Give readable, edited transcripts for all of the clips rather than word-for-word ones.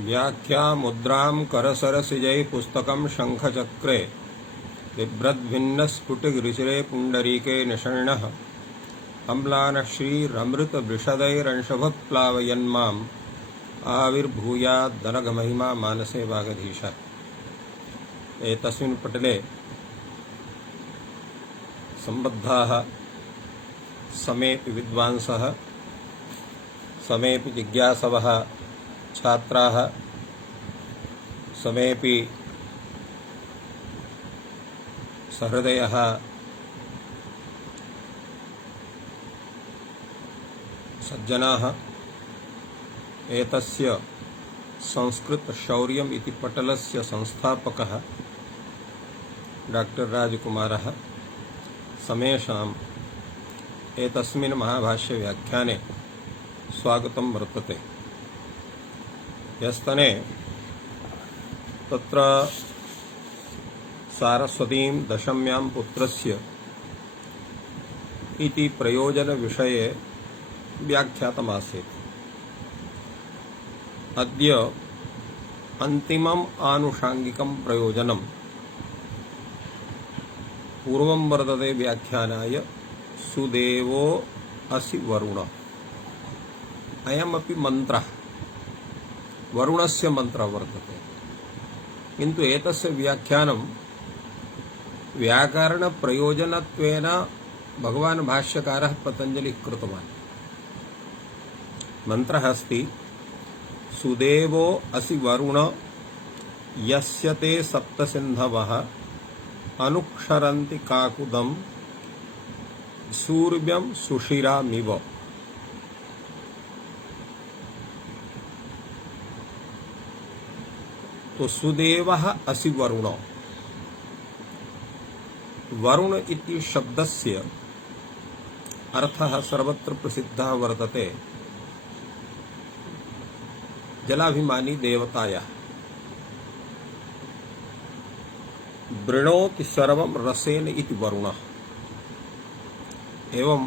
व्याख्या मुद्रां करसरसिजै पुस्तकं शङ्खचक्रे बिभ्रद्भिन्नस्फुटिगृचिरे पुण्डरीके निषण्णः अम्लानः श्रीरमृतवृषदैरंशभप्लावयन्माम् आविर्भूयाद्दनघमहिमा मानसे वागधीशः। एतस्मिन् पटले सम्बद्धाः समेऽपि विद्वांसः समेऽपि जिज्ञासवः छात्राः समेऽपि सहृदयः सज्जनाः एतस्य संस्कृतशौर्यम् इति पटलस्य संस्थापकः डॉक्टर राजकुमारः समेषाम् एतस्मिन् महाभाष्यव्याख्याने स्वागतं वर्तते। यस्तने तत्र सारस्वतीं दशम्यां पुत्रस्य इति प्रयोजनविषये व्याख्यातमासीत्। अद्य अन्तिमम् आनुषाङ्गिकं प्रयोजनं पूर्वं वर्तते व्याख्यानाय सुदेवो असि वरुण। अयमपि मन्त्रः वरुणस्य मन्त्रः वर्तते, किन्तु एतस्य व्याख्यानं व्याकरणप्रयोजनत्वेन भगवान् भाष्यकारः पतञ्जलिः कृतवान्। मन्त्रः अस्ति सुदेवो असि वरुण यस्य ते सप्तसिन्धवः अनुक्षरन्ति काकुदं सूर्यं सुशिरामिव। तो सुदेवः असि वरुण। वरुण इति शब्दस्य अर्थः सर्वत्र प्रसिद्धः वर्तते जलाभिमानी देवतायाः। वृणोति सर्वं रसेन इति वरुणः। एवं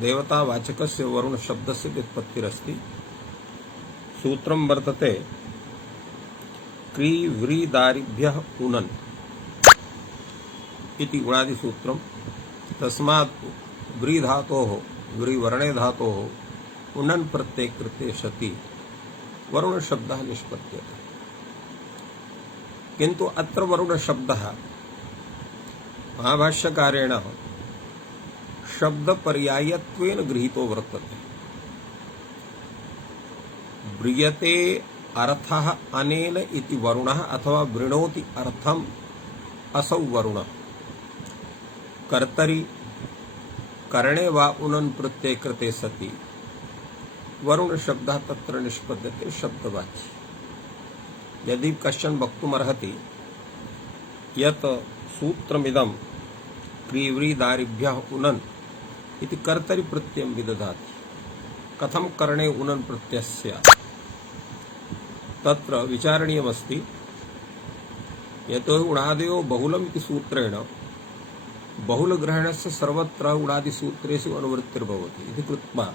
देवतावाचकस्य वरुण शब्दस्य व्युत्पत्तिरस्ति। सूत्रं वर्तते क्रीव्रीदारिभ्यः उनन् इति उणादिसूत्रं। तस्मात् व्रीधातोः व्रीवर्णे धातोः उनन् प्रत्यये कृते सति वरुण शब्दः निष्पद्यते। किन्तु अत्र वरुण शब्दः महाभाष्यकारेण शब्दपर्यायत्वेन गृहीतो वर्तते। व्रियते अर्थः अनेन इति वरुणः अथवा वृणोति अर्थम् असौ वरुणः। कर्तरि करणे वा उनन् प्रत्यये कृते सति वरुण शब्दः तत्र निष्पद्यते शब्दवाची। यदि कश्चन वक्तुमर्हति यत् सूत्रमिदं क्रीव्रीदारिभ्यः उनन् इति कर्तरि प्रत्ययं विदधाति, कथं करणे उनन् प्रत्ययः स्यात्? तत्र विचारणीयमस्ति। यतोहि उणादयो बहुलम् इति सूत्रेण बहुलग्रहणस्य सर्वत्र उणादिसूत्रेषु अनुवृत्तिर्भवति इति कृत्वा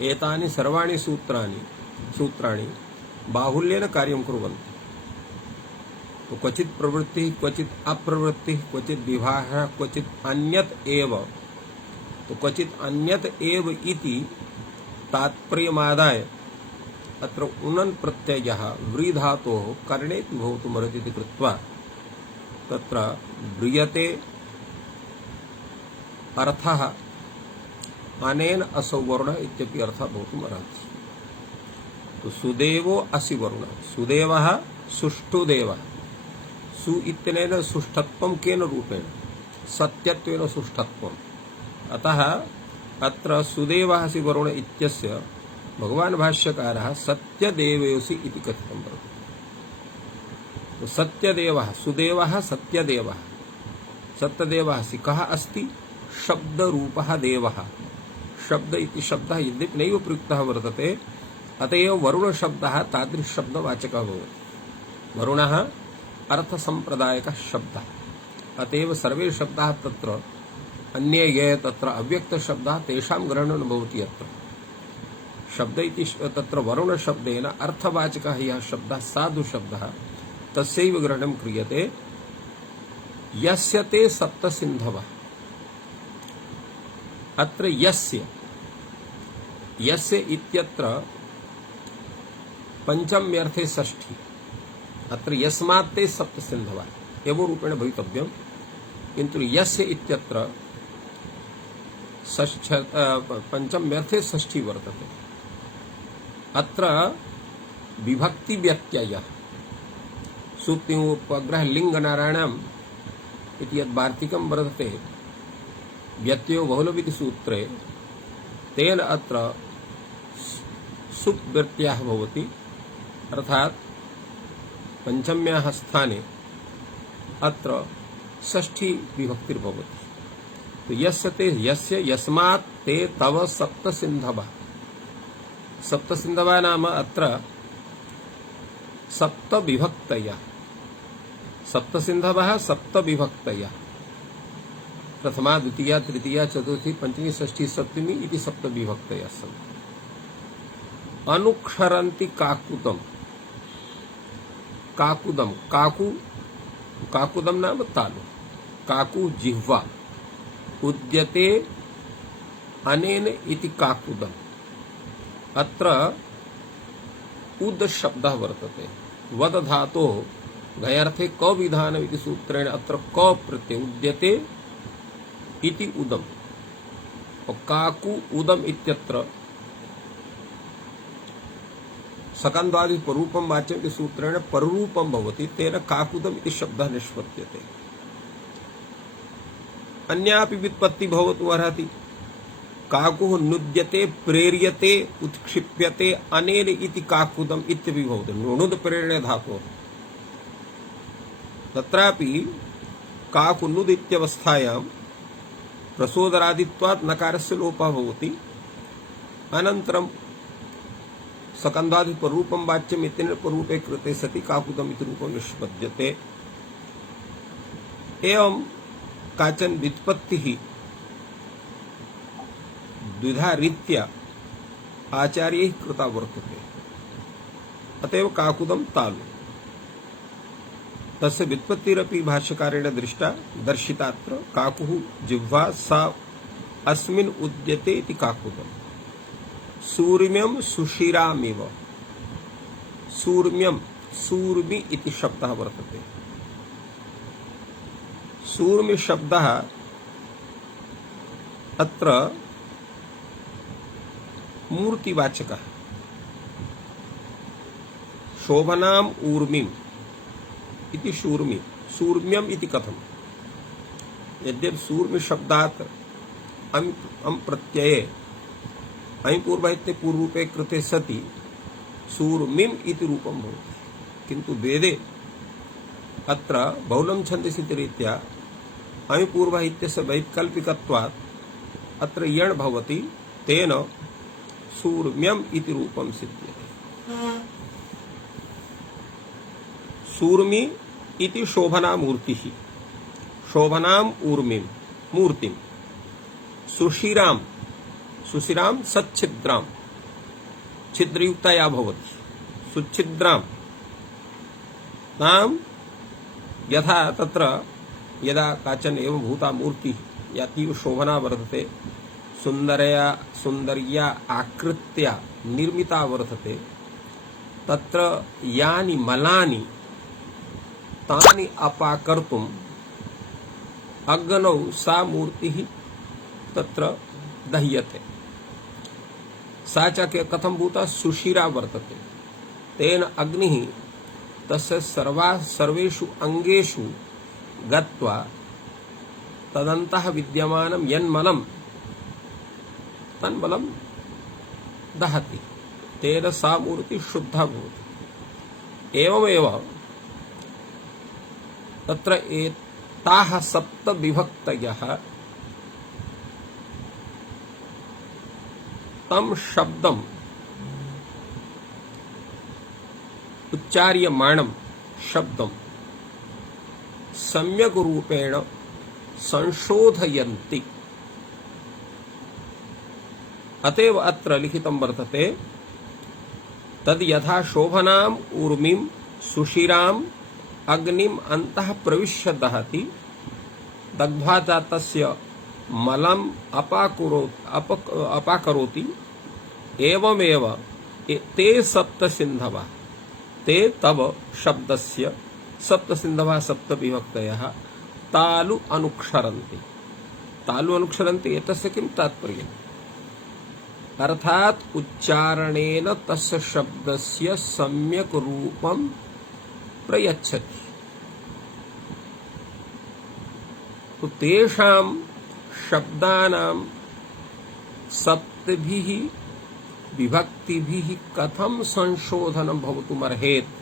एतानि सर्वाणि सूत्राणि बाहुल्येन कार्यं कुर्वन्ति। तो क्वचित् प्रवृत्तिः क्वचित् अप्रवृत्तिः क्वचित् विवाहः क्वचित् अन्यत् एव। तो क्वचित् अन्यत् एव इति तात्पर्यमादाय अत्र उनन् प्रत्ययः व्रीधातोः कर्णेऽपि भवितुमर्हति इति कृत्वा तत्र व्रियते अर्थः अनेन असौ वरुण इत्यपि अर्थः भवितुमर्हति। तो सुदेवो असि वरुण। सुदेवः सुष्ठुदेवः। सु इत्यनेन सुष्ठत्वं केन रूपेण? सत्यत्वेन सुष्ठत्वम्। अतः अत्र सुदेवः असि वरुण इत्यस्य भगवान् भाष्यकारः सत्यदेवेऽसि इति कथितं वर्तते। तो सत्यदेवः सुदेवः सत्यदेवः सत्यदेवः असि कः अस्ति? शब्दरूपः देवः। शब्द इति शब्दः यद्यपि नैव प्रयुक्तः वर्तते, अत एव वरुण शब्दः तादृश शब्दवाचकः भवति। वरुणः अर्थसम्प्रदायकः शब्दः। अत एव सर्वे शब्दाः तत्र अन्ये ये तत्र अव्यक्तशब्दाः तेषां ग्रहणं न भवति। अत्र शब्द इति तत्र वरुण शब्देन अर्थवाचकः यः शब्दः साधु शब्दः तस्यैव ग्रहणं क्रियते। यस्य ते सप्त सिन्धवः, अत्र यस्य यस्य इत्यत्र पंचम्यर्थे षष्ठी, अत्र यस्मात् ते सप्त सिन्धवः एवं रूपेण भवितव्यम्, किन्तु यस्य इत्यत्र पंचम्यर्थे षष्ठी वर्तते। अत्र विभक्ति व्यत्ययः सुप्तिमुपग्रह लिंग नारायणम् इति यद् वार्तिकं वर्तते व्यत्ययो बहुलमिति सूत्रे, तेन अत्र सुप् व्यत्ययः भवति, अर्थात् पंचम्याः स्थाने अत्र षष्ठी विभक्तिर्भवति। तो यस्य ते यस्य यस्मात् ते तव सप्त सिन्धवः, सप्त सिन्धवः नाम अत्र सप्त विभक्तयः, सप्त सिन्धवः सप्त विभक्तयः, प्रथमा द्वितीया तृतीया चतुर्थी पंचमी षष्ठी सप्तमी इति सप्त विभक्तयः सन्ति। अनुक्षरन्ति काकुदम्, काकुदम् काकु, काकुदम् नाम तालु, काकु जिह्वा, उद्यते अनेन इति काकुदम्। अत्र उद शब्दः वर्तते, वद धातोः गयार्थे क विधानम् इति सूत्रेण अत्र क प्रत्यय उद्यते इति उदम्, और काकु उदम् इत्यत्र सकन्धादि परूपं वाच्यम् इति सूत्रेण पररूपं भवति, तेन काकुदम् इति शब्दः निष्पद्यते। अन्यापि व्युत्पत्ति भवितुम् अर्हति। काकुः नुद्यते प्रेर्यते उत्क्षिप्यते अनेन इति काकुदम् इत्यपि भवति, नुद प्रेरणे धातोः। तत्रापि काकुनुद इत्यवस्थायां प्रसोदरादित्वात् नकारस्य लोपः भवति, अनन्तरं सकन्धादि पररूपं वाच्यम् इत्यनेन पररूपे कृते सति काकुदम् इति रूपं निष्पद्यते। एवं काचन व्युत्पत्तिः द्विधा रीत्या आचार्यैः कृता वर्तते। अतएव काकुदं तालु, तस्य व्युत्पत्तिरपि भाष्यकारेण दर्शितात्र। काकुः जिह्वा सा अस्मिन् उद्यते इति काकुदम्। सूर्म्यं सुशिरामिव, सूर्म्यं सूर्मि इति शब्दः वर्तते। सूर्मि शब्दः अत्र मूर्तिवाचकः। शोभनाम् ऊर्मिम् इति शूर्मि, सूर्म्यम् इति कथम्? यद्यपि सूर्मि शब्दात् अम् प्रत्यये अयि पूर्व इत्ते पूर्वरूपे कृते सति सूर्मिम् इति रूपं भवति, किन्तु वेदे अत्र बहुलं छन्दसि रीत्या अयि पूर्व इत्यस्य वैकल्पिकत्वात् अत्र यण् भवति, तेन सूर्म्यम् इति रूपं सिद्ध्यते। सूर्मि इति शोभना मूर्तिः, शोभनाम् ऊर्मिम् मूर्तिम्, सुशिराम् सुशिराम् सच्छिद्राम्, छिद्रयुक्ता या भवति, सुच्छिद्राम् नाम यथा तत्र यदा काचन एवं भूता मूर्ति यातीव शोभना वर्तते, सुंदर्या आकृत्या निर्मिता वर्तते, तत्र यानि मलानि तानि अपाकर्तुम् अग्नौ सा मूर्तिः तत्र दह्यते। सा च कथं भूता सुशिरा वर्तते, तेन अग्निः तस्य सर्वेषु अंगेषु गत्वा तदन्तः विद्यमानं यन्मलं तन्मलं दहति, तेन सा मूर्ति शुद्धा भवति। एवमेव तत्र एताः सप्त विभक्तयः तं शब्दम् उच्चार्यमाणं शब्दं सम्यक् रूपेण संशोधयन्ति। अतएव अत्र लिखितं वर्तते तद यथा शोभनाम ऊर्मिम सुशिराम अग्निम अंतः प्रविश्य दहति दग्ध्वा च तस्य मलम अपाकरोति एवमेव ते सप्त सिंधवा ते तव शब्दस्य सप्त सिंधवा सप्त विभक्तयः तालु अनुक्षरन्ति एतस्य किं तात्पर्यम् अर्थात उच्चारणेन तस्य शब्दस्य सम्यक् रूपं प्रयच्छति तो तेषां शब्दानां सप्तभिः विभक्तिभिः कथं संशोधनं भवितुमर्हेत्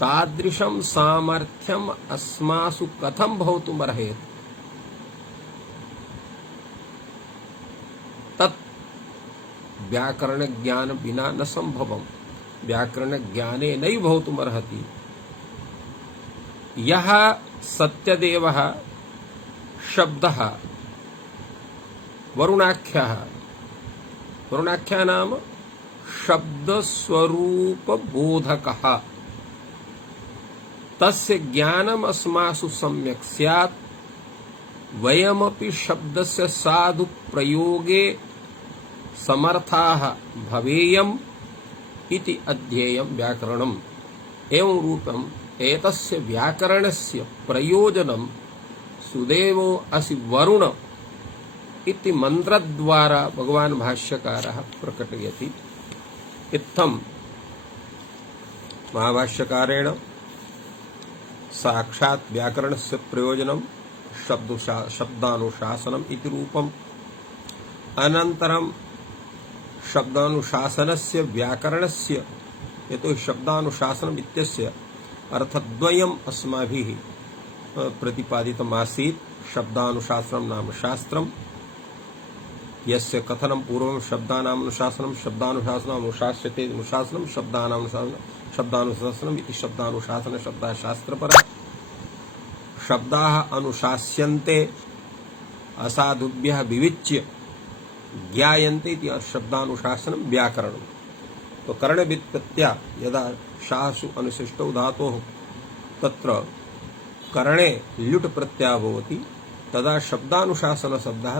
तादृशं सामर्थ्यम् अस्मासु कथं भवितुमर्हेत् तत् व्याकरण ज्ञान विना न संभवम् व्याकरण ज्ञाने नैव भवितुमर्हति यः सत्यदेवः शब्दः वरुणाख्यः नाम शब्द स्वरूप बोधकः तस्य ज्ञानम् अस्मासु सम्यक् स्यात् वयमपि शब्दस्य साधु प्रयोगे समर्थाः भवेयम् इति अध्येयं व्याकरणम् एवं रूपम् एतस्य व्याकरणस्य प्रयोजनं सुदेवो असि वरुण इति मंत्रद्वारा भगवान् भाष्यकारः प्रकटयति इत्थं महाभाष्यकारेण साक्षात् व्याकरणस्य प्रयोजनं शब्दानुशासनम् इति रूपम् अनन्तरं शब्दानुशासनस्य व्याकरणस्य यतो शब्दानुशासनम् इत्यस्य अर्थद्वयम् अस्माभिः प्रतिपादितमासीत् शब्दानुशासनं नाम शास्त्रम् यस्य कथनं पूर्वं शब्दानामनुशासनं शब्दानुशासनमनुशास्यते अनुशासनं शब्दानुशासनम् इति शब्दानुशासन शब्दः शास्त्रपरः शब्दाः अनुशास्यन्ते असाधुभ्यः विविच्य ज्ञायन्ते इति शब्दानुशासनं व्याकरणम् तो कर्णव्युत्पत्त्या यदा शासु अनुशिष्टौ धातोः तत्र कर्णे ल्युट् प्रत्ययः भवति तदा शब्दानुशासन शब्दः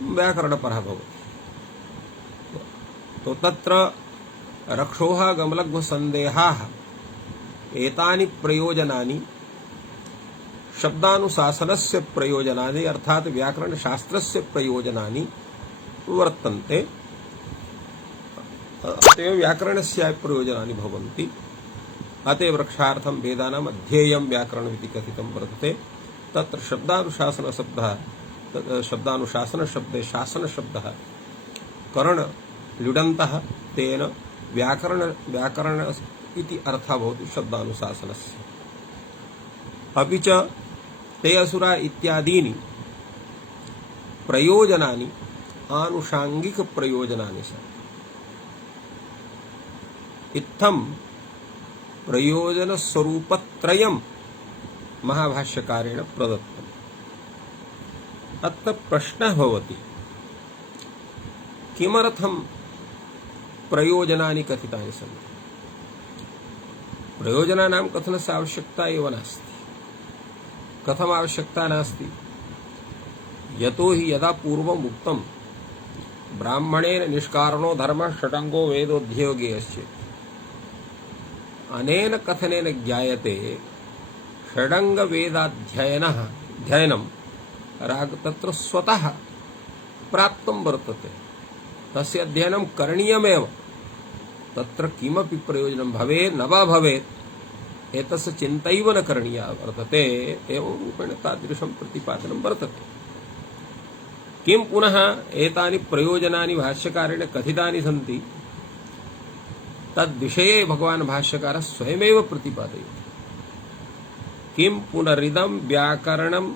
व्याकरणपरः भवति तो तत्र रक्षोः गमलघ्व संदेहाः एतानि प्रयोजनानि शब्दानुशासनस्य प्रयोजनानि अर्थात व्याकरणशास्त्रस्य प्रयोजनानि वर्तन्ते अतएव व्याकरणस्य प्रयोजनानि भवन्ति अतएव रक्षार्थं वेदानाम् अध्येयं व्याकरणमिति कथितं वर्तते तत्र शब्दानुशासन शब्दः शब्दानुशासन शब्दे शासन शब्दः कर्ण लुडन्तः तेन व्याकरण इति अर्थः भवति शब्दानुशासनस्य अपि च ते असुरा इत्यादीनि प्रयोजनानि आनुषांगिक प्रयोजनानि सन्ति इत्थं प्रयोजन स्वरूपत्रयम् महाभाष्यकारेण प्रदत्तम् अत्र प्रश्नः भवति किमर्थं प्रयोजनानि कथितानि सन्ति प्रयोजनानां कथनस्य आवश्यकता एव नास्ति कथम् आवश्यकता नास्ति यतो हि यदा पूर्वम् उक्तं ब्राह्मणेन निष्कारणो धर्मः षडङ्गो वेदोऽध्ययोगेयस्य अनेन कथनेन ज्ञायते षडङ्ग वेदाध्ययनं तत्र स्वतः प्राप्तं वर्तते तस्य अध्ययनं करणीयमेव तत्र किमपि प्रयोजनं भवेत् न वा भवेत् एतस्य चिन्तैव न करणीया वर्तते एवं रूपेण तादृशं प्रतिपादनं वर्तते किं पुनः एतानि प्रयोजनानि भाष्यकारेण कथितानि सन्ति तद्विषये भगवान् भाष्यकारः स्वयमेव प्रतिपादयति किं पुनरिदं व्याकरणम्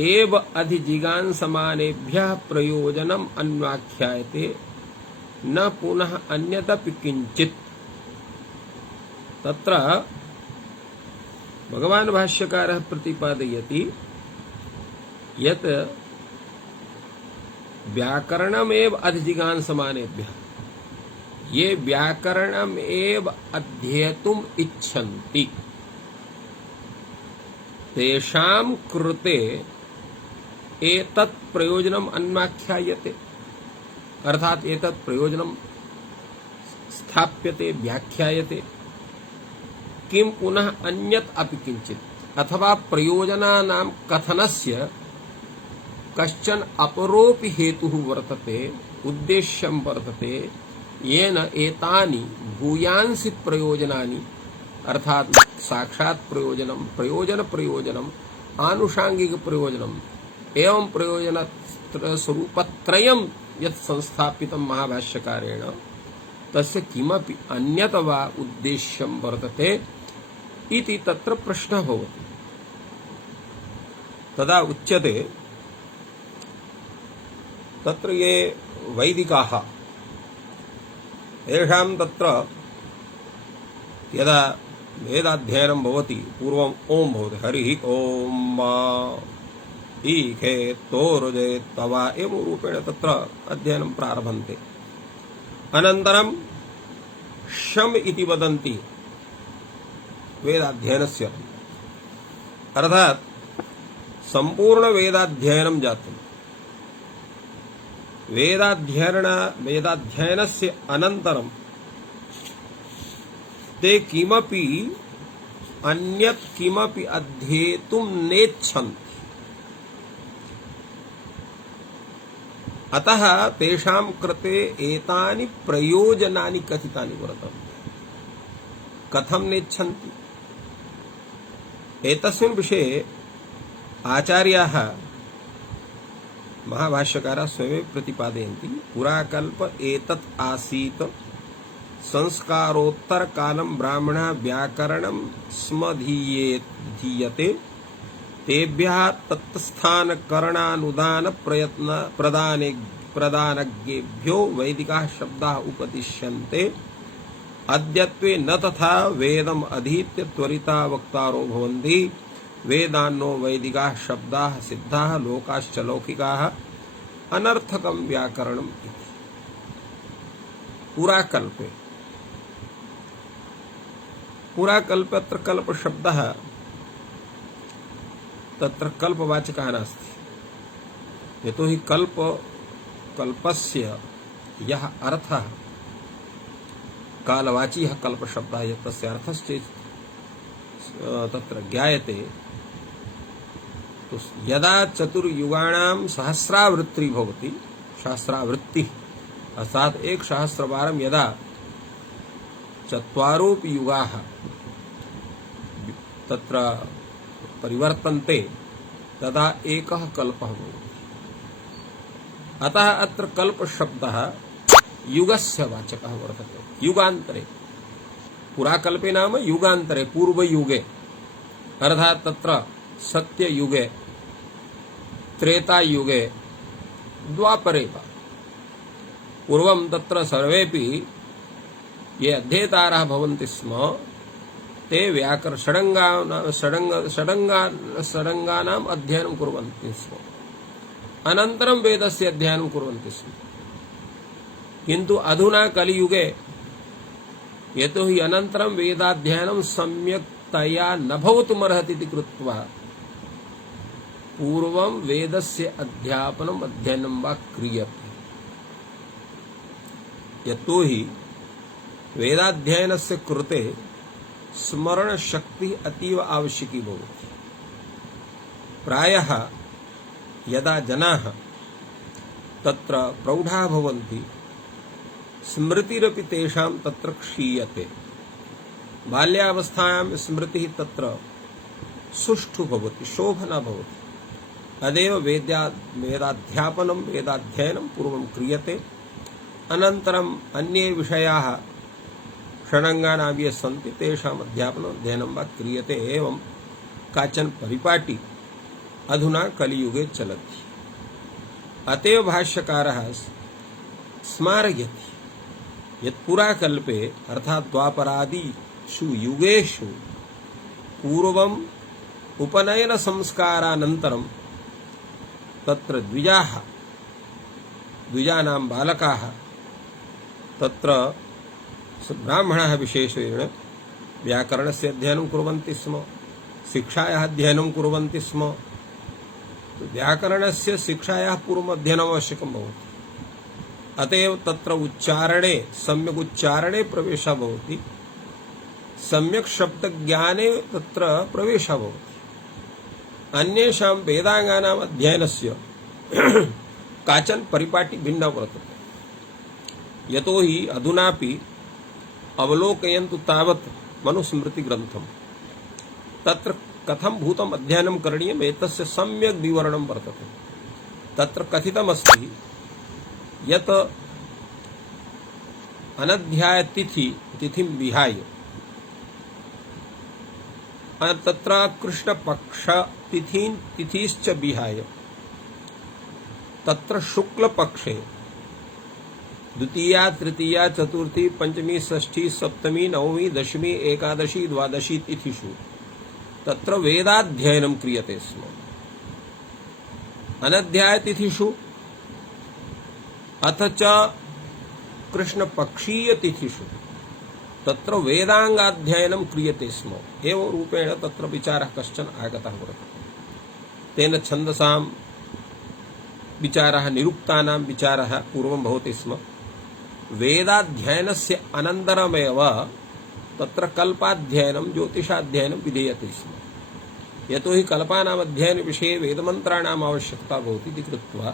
एव अधिजिगांसमानेभ्यः प्रयोजनम् अन्वाख्यायते न पुनः अन्यदपि किंचित् तत्र भगवान् भाष्यकारः प्रतिपादयति यत् व्याकरणमेव अधिजिगांसमानेभ्यः ये व्याकरणमेव अध्येतुम् इच्छन्ति तेषां कृते एतत् प्रयोजनम् अन्वाख्यायते, अर्थात एतत् प्रयोजनं स्थाप्यते, व्याख्यायते। किं पुनः अन्यत् अपि किंचित् अथवा प्रयोजनानां कथनस्य कश्चन अपरोपि हेतुः वर्तते, उद्देश्यं वर्तते, येन एतानि भूयांसि प्रयोजनानि अर्थात साक्षात् प्रयोजनम, प्रयोजन प्रयोजनम, आनुषांगिक प्रयोजनम एवं प्रयोजन स्वरूपत्रयं यत् संस्थापितं महाभाष्यकारेण तस्य किमपि अन्यत् वा उद्देश्यं वर्तते इति तत्र प्रश्नः भवति। तदा उच्यते तत्र ये वैदिकाः येषां तत्र यदा वेदाध्ययनं भवति पूर्वम् ओम भवति, हरिः ओम ईखे तोरुजे तवा एवं रूपेण तत्र अध्ययनं प्रारभन्ते। अनन्तरं शम इति वदन्ति वेदाध्ययनस्य, अर्थात् सम्पूर्ण वेदाध्ययनं जातम्। वेदाध्ययनस्य अनन्तरं ते किमपि अन्यत् किमपि अध्येतुं नेच्छन्ति। अतः तेषां कृते एतानि प्रयोजनानि कथितानि वर्तन्ते। कथं नेच्छन्ति? एतस्मिन् विषये आचार्याः महाभाष्यकाराः स्वयं प्रतिपादयन्ति। पुराकल्प एतत् आसीत् संस्कारोत्तर कालम ब्राह्मणः व्याकरणं स्मधीयते तेभ्यः तत्स्थान करणानुदान प्रयत्न प्रदानज्ञेभ्यो वैदिकाः शब्दाः उपदिश्यन्ते। अद्यत्वे न तथा वेदम् अधीत्य त्वरिता वक्तारो भवन्ति। वेदान्नो वैदिकाः शब्दाः सिद्धाः लोकाश्च लौकिकाः अनर्थकं व्याकरणम् इति। पुराकल्पे पुराकल्पत्र कल्प शब्दः तत्र कल्पवाचकः नास्ति। यतोहि कल्पस्य यः अर्थः कालवाची कल्प शब्दः यत् तस्य अर्थश्चेत् तत्र ज्ञायते। तो यदा चतुर्युगाणां सहस्रावृत्तिः भवति, सहस्रावृत्तिः अर्थात 1,000,000 यदा चत्वारोऽपि युगाः तत्र परिवर्तन्ते तदा एकः कल्पः भवति। अतः अत्र कल्प शब्दः युगस्य वाचकः वर्तते। युगान्तरे, पुराकल्पे नाम युगान्तरे, पूर्वयुगे, अर्थात तत्र सत्ययुगे, त्रेतायुगे, द्वापरे वा। पूर्वं तत्र सर्वेपि ये अध्येतारः भवन्ति स्म ते षडङ्गानाम् अध्ययनं कुर्वन्ति स्म, अनन्तरं वेदस्य अध्ययनं कुर्वन्ति स्म। किन्तु अधुना कलियुगे यतोहि अनन्तरं वेदाध्ययनं सम्यक्तया न भवितुमर्हति इति कृत्वा पूर्वं वेदस्य अध्यापनम् अध्ययनं वा क्रियते। यतोहि वेदाध्ययनस्य कृते स्मरण शक्ति अतीव आवश्यकी भवति। प्रायः यदा जनाः तत्र प्रौढाः भवन्ति स्मृतिरपि तेषां तत्र क्षीयते। बाल्यावस्थायां स्मृतिः तत्र सुष्ठु भवति, शोभना भवति। तदेव वेदाध्यापनं, वेदाध्ययनं पूर्वं क्रियते। अनन्तरम् अन्ये विषयाः षडङ्गानां ये सन्ति तेषाम् अध्यापनम् अध्ययनं वा क्रियते। एवं काचन परिपाटी अधुना कलियुगे चलति। अतएव भाष्यकारः स्मारयति यत् पुराकल्पे अर्थात् द्वापरादिषु युगेषु पूर्वम् उपनयन संस्कारानन्तरं तत्र द्विजाः द्विजानां बालकाः तत्र ब्राह्मणाः विशेषेण व्याकरणस्य अध्ययनं कुर्वन्ति स्म, शिक्षायाः अध्ययनं कुर्वन्ति स्म। तो व्याकरणस्य शिक्षायाः पूर्वम् अध्ययनम् आवश्यकं भवति। अतएव तत्र उच्चारणे सम्यक् उच्चारणे प्रवेशः भवति, सम्यक् शब्दज्ञाने तत्र प्रवेशः भवति। अन्येषां वेदाङ्गानाम् अध्ययनस्य काचन परिपाटी भिन्ना वर्तते। यतो हि अधुनापि अवलोकयन्तु तावत् मनुस्मृतिग्रन्थम्, तत्र कथं भूतम् अध्ययनं करणीयम् एतस्य सम्यक् विवरणं वर्तते। तत्र कथितमस्ति यत् अनध्याय तिथिं विहाय तत्र कृष्णपक्ष तिथिश्च विहाय तत्र शुक्लपक्षे द्वितीया तृतीया चतुर्थी पंचमी षष्ठी सप्तमी नवमी दशमी एकादशी द्वादशी तिथिषु तत्र वेदाध्ययनं क्रियते स्म। अनध्याय तिथिषु अथ च कृष्णपक्षीय तिथिषु तत्र वेदांगाध्ययनं क्रियते स्म। एवं रूपेण तत्र विचारः कश्चन आगतः वर्तते। तेन छन्दसां विचारः, निरुक्तानां विचारः पूर्वं भवति स्म। वेदाध्ययनस्य अनन्तरमेव तत्र कल्पाध्ययनं ज्योतिषाध्ययनं विधीयते स्म। यतो हि कल्पानाम् अध्ययनविषये वेदमन्त्राणाम् आवश्यकता भवति इति कृत्वा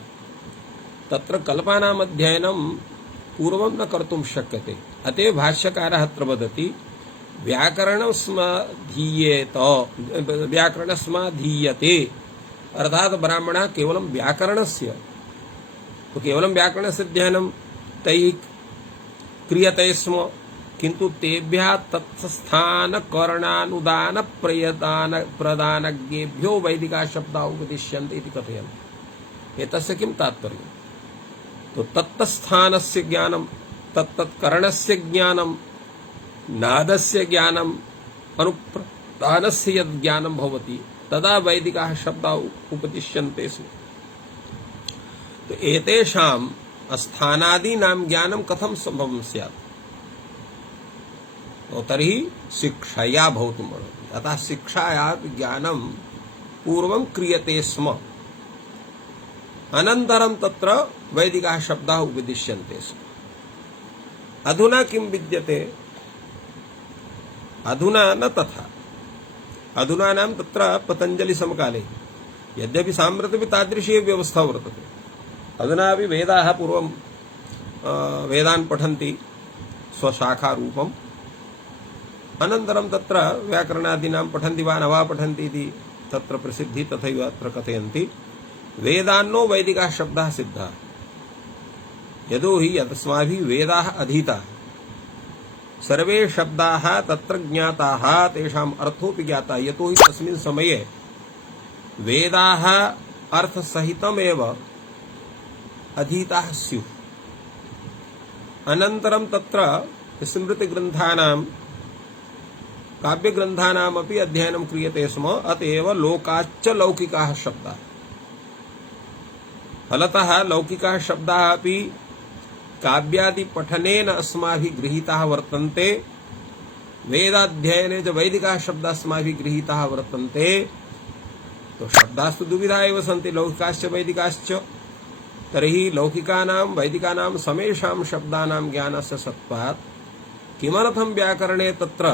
तत्र कल्पानाम् अध्ययनं पूर्वं न कर्तुं शक्यते। अतः भाष्यकारः अत्र वदति व्याकरणस्माधीयते, अर्थात ब्राह्मणः केवलं व्याकरणस्य अध्ययनं तैः क्रियते स्म, किन्तु तेभ्यः तत्स्थान करणानुदान प्रदानज्ञेभ्यो वैदिकाः शब्दाः उपदिश्यन्ते इति कथयन्ति। एतस्य किं तात्पर्यम्? तो तत्स्थानस्य ज्ञानं, तत्करणस्य ज्ञानं, नादस्य ज्ञानं, अनुप्रदानस्य यद् ज्ञानं भवति तदा वैदिकाः शब्दाः उपदिश्यन्ते स्म। तो एतेषां स्थानादीनां ज्ञानं कथं सम्भवं स्यात्? तो तर्हि शिक्षया भवितुमर्हति। अतः शिक्षायाः ज्ञानं पूर्वं क्रियते स्म, अनन्तरं तत्र वैदिकाः शब्दाः उपदिश्यन्ते स्म। अधुना किं विद्यते? अधुना न तथा। अधुना नाम तत्र पतञ्जलि समकाले, यद्यपि साम्प्रतमपि तादृशी व्यवस्था वर्तते। अधुना अपि वेदाः पूर्वं वेदान् पठन्ति स्वशाखारूपम्, अनन्तरं तत्र व्याकरणादीनां पठन्ति वा न वा पठन्ति इति तत्र प्रसिद्धिः। तथैव अत्र कथयन्ति वेदान्नो वैदिकाः शब्दाः सिद्धाः। यतो हि यदस्माभिः वेदाः अधीताः, सर्वे शब्दाः तत्र ज्ञाताः, तेषाम् अर्थोऽपि ज्ञातः। यतो हि तस्मिन् समये वेदाः अर्थसहितमेव अधीताः स्युः। अनन्तरं तत्र स्मृतिग्रन्थानां काव्यग्रन्थानामपि अध्ययनं क्रियते स्म। अतएव लोकाच्च लौकिकाः शब्दाः। फलतः लौकिकाः शब्दाः अपि काव्यादि पठनेन अस्माभिः गृहीताः वर्तन्ते, वेदाध्ययने च वैदिकाः शब्दाः अस्माभिः गृहीताः वर्तन्ते। तो शब्दास्तु द्विविधा एव सन्ति, लौकिकाश्च वैदिकाश्च। तर्हि लौकिकानां वैदिकानां समेषां शब्दानां ज्ञानस्य सत्त्वात् किमर्थं व्याकरणे तत्र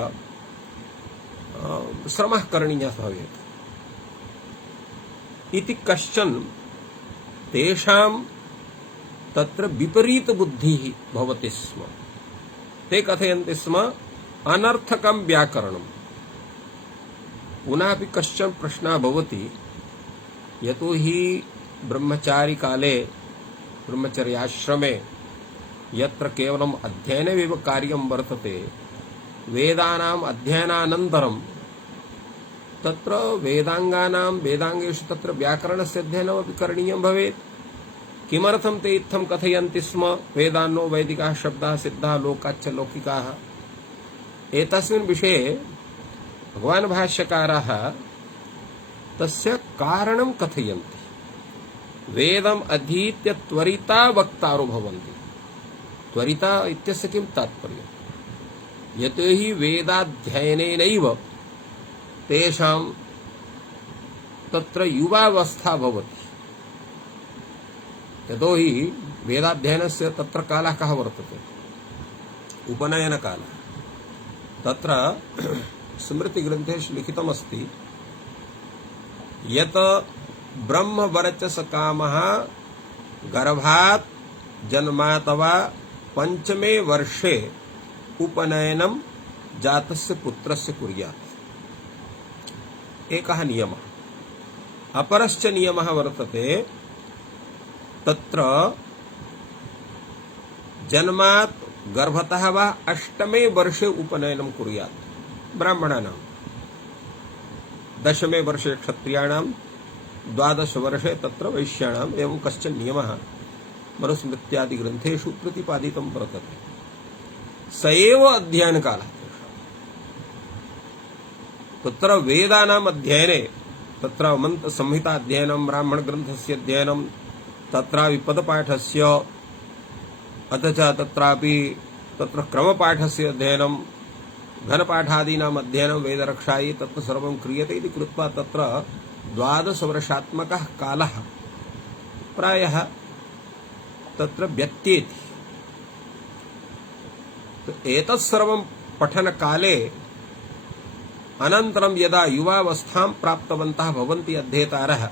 श्रमः करणीयः भवेत् इति कश्चन तेषां तत्र विपरीत बुद्धिः भवति स्म। ते कथयन्ति स्म अनर्थकं व्याकरणम्। पुनः अपि कश्चन प्रश्नः भवति, यतो हि ब्रह्मचारी काले ब्रह्मचर्याश्रमे यत्र केवलम् अध्ययनमेव कार्यं वर्तते, वेदानाम् अध्ययनानन्तरं तत्र वेदांगेषु तत्र व्याकरणस्य अध्ययनमपि करणीयं भवेत्। किमर्थं ते इत्थं कथयन्ति स्म वेदान्नो वैदिकाः शब्दाः सिद्धाः लोकाच्च लौकिकाः? एतस्मिन् विषये भगवान् भाष्यकारः तस्य कारणं कथयन्ति। वेदम अधीत्य त्वरिता वक्तारो भवन्ति। त्वरिता इत्यस्य किं तात्पर्यम्? यतो हि वेदाध्ययनेनैव तेषां तत्र युवावस्था भवति। यतो हि वेदाध्ययनस्य तत्र कालः कः वर्तते? उपनयनकालः। तत्र स्मृतिग्रन्थेषु लिखितमस्ति यत् ब्रह्मवर्चसकामः गर्भात् जन्मातवा पंचमे वर्षे उपनयनं जातस्य पुत्रस्य कुर्यात्। एकः नियमः। अपरश्च नियमः वर्तते तत्र जन्मात् गर्भतः वा अष्टमे वर्षे उपनयनं कुर्यात् ब्राह्मणानां, दशमे वर्षे क्षत्रियाणां, 12 वर्षे तत्र वैश्याणाम् एवं कश्चन नियमः मनुस्मृत्यादि ग्रन्थेषु प्रतिपादितं वर्तते। स एव अध्ययनकालः। तत्र वेदानाम् अध्ययने तत्र मंत्रसंहिता अध्ययनं, ब्राह्मणग्रन्थस्य अध्ययनं, तत्रापि पदपाठस्य, अथ च तत्रापि तत्र क्रमपाठस्य अध्ययनं, घनपाठादीनाम् अध्ययनं वेदरक्षायै तत्र सर्वं क्रियते इति कृत्वा तत्र 12 वर्षात्मकः कालः प्रायः तत्र व्यत्येति। तो एतत् सर्वं पठनकाले अनन्तरं यदा युवावस्थां प्राप्तवन्तः भवन्ति अध्येतारः,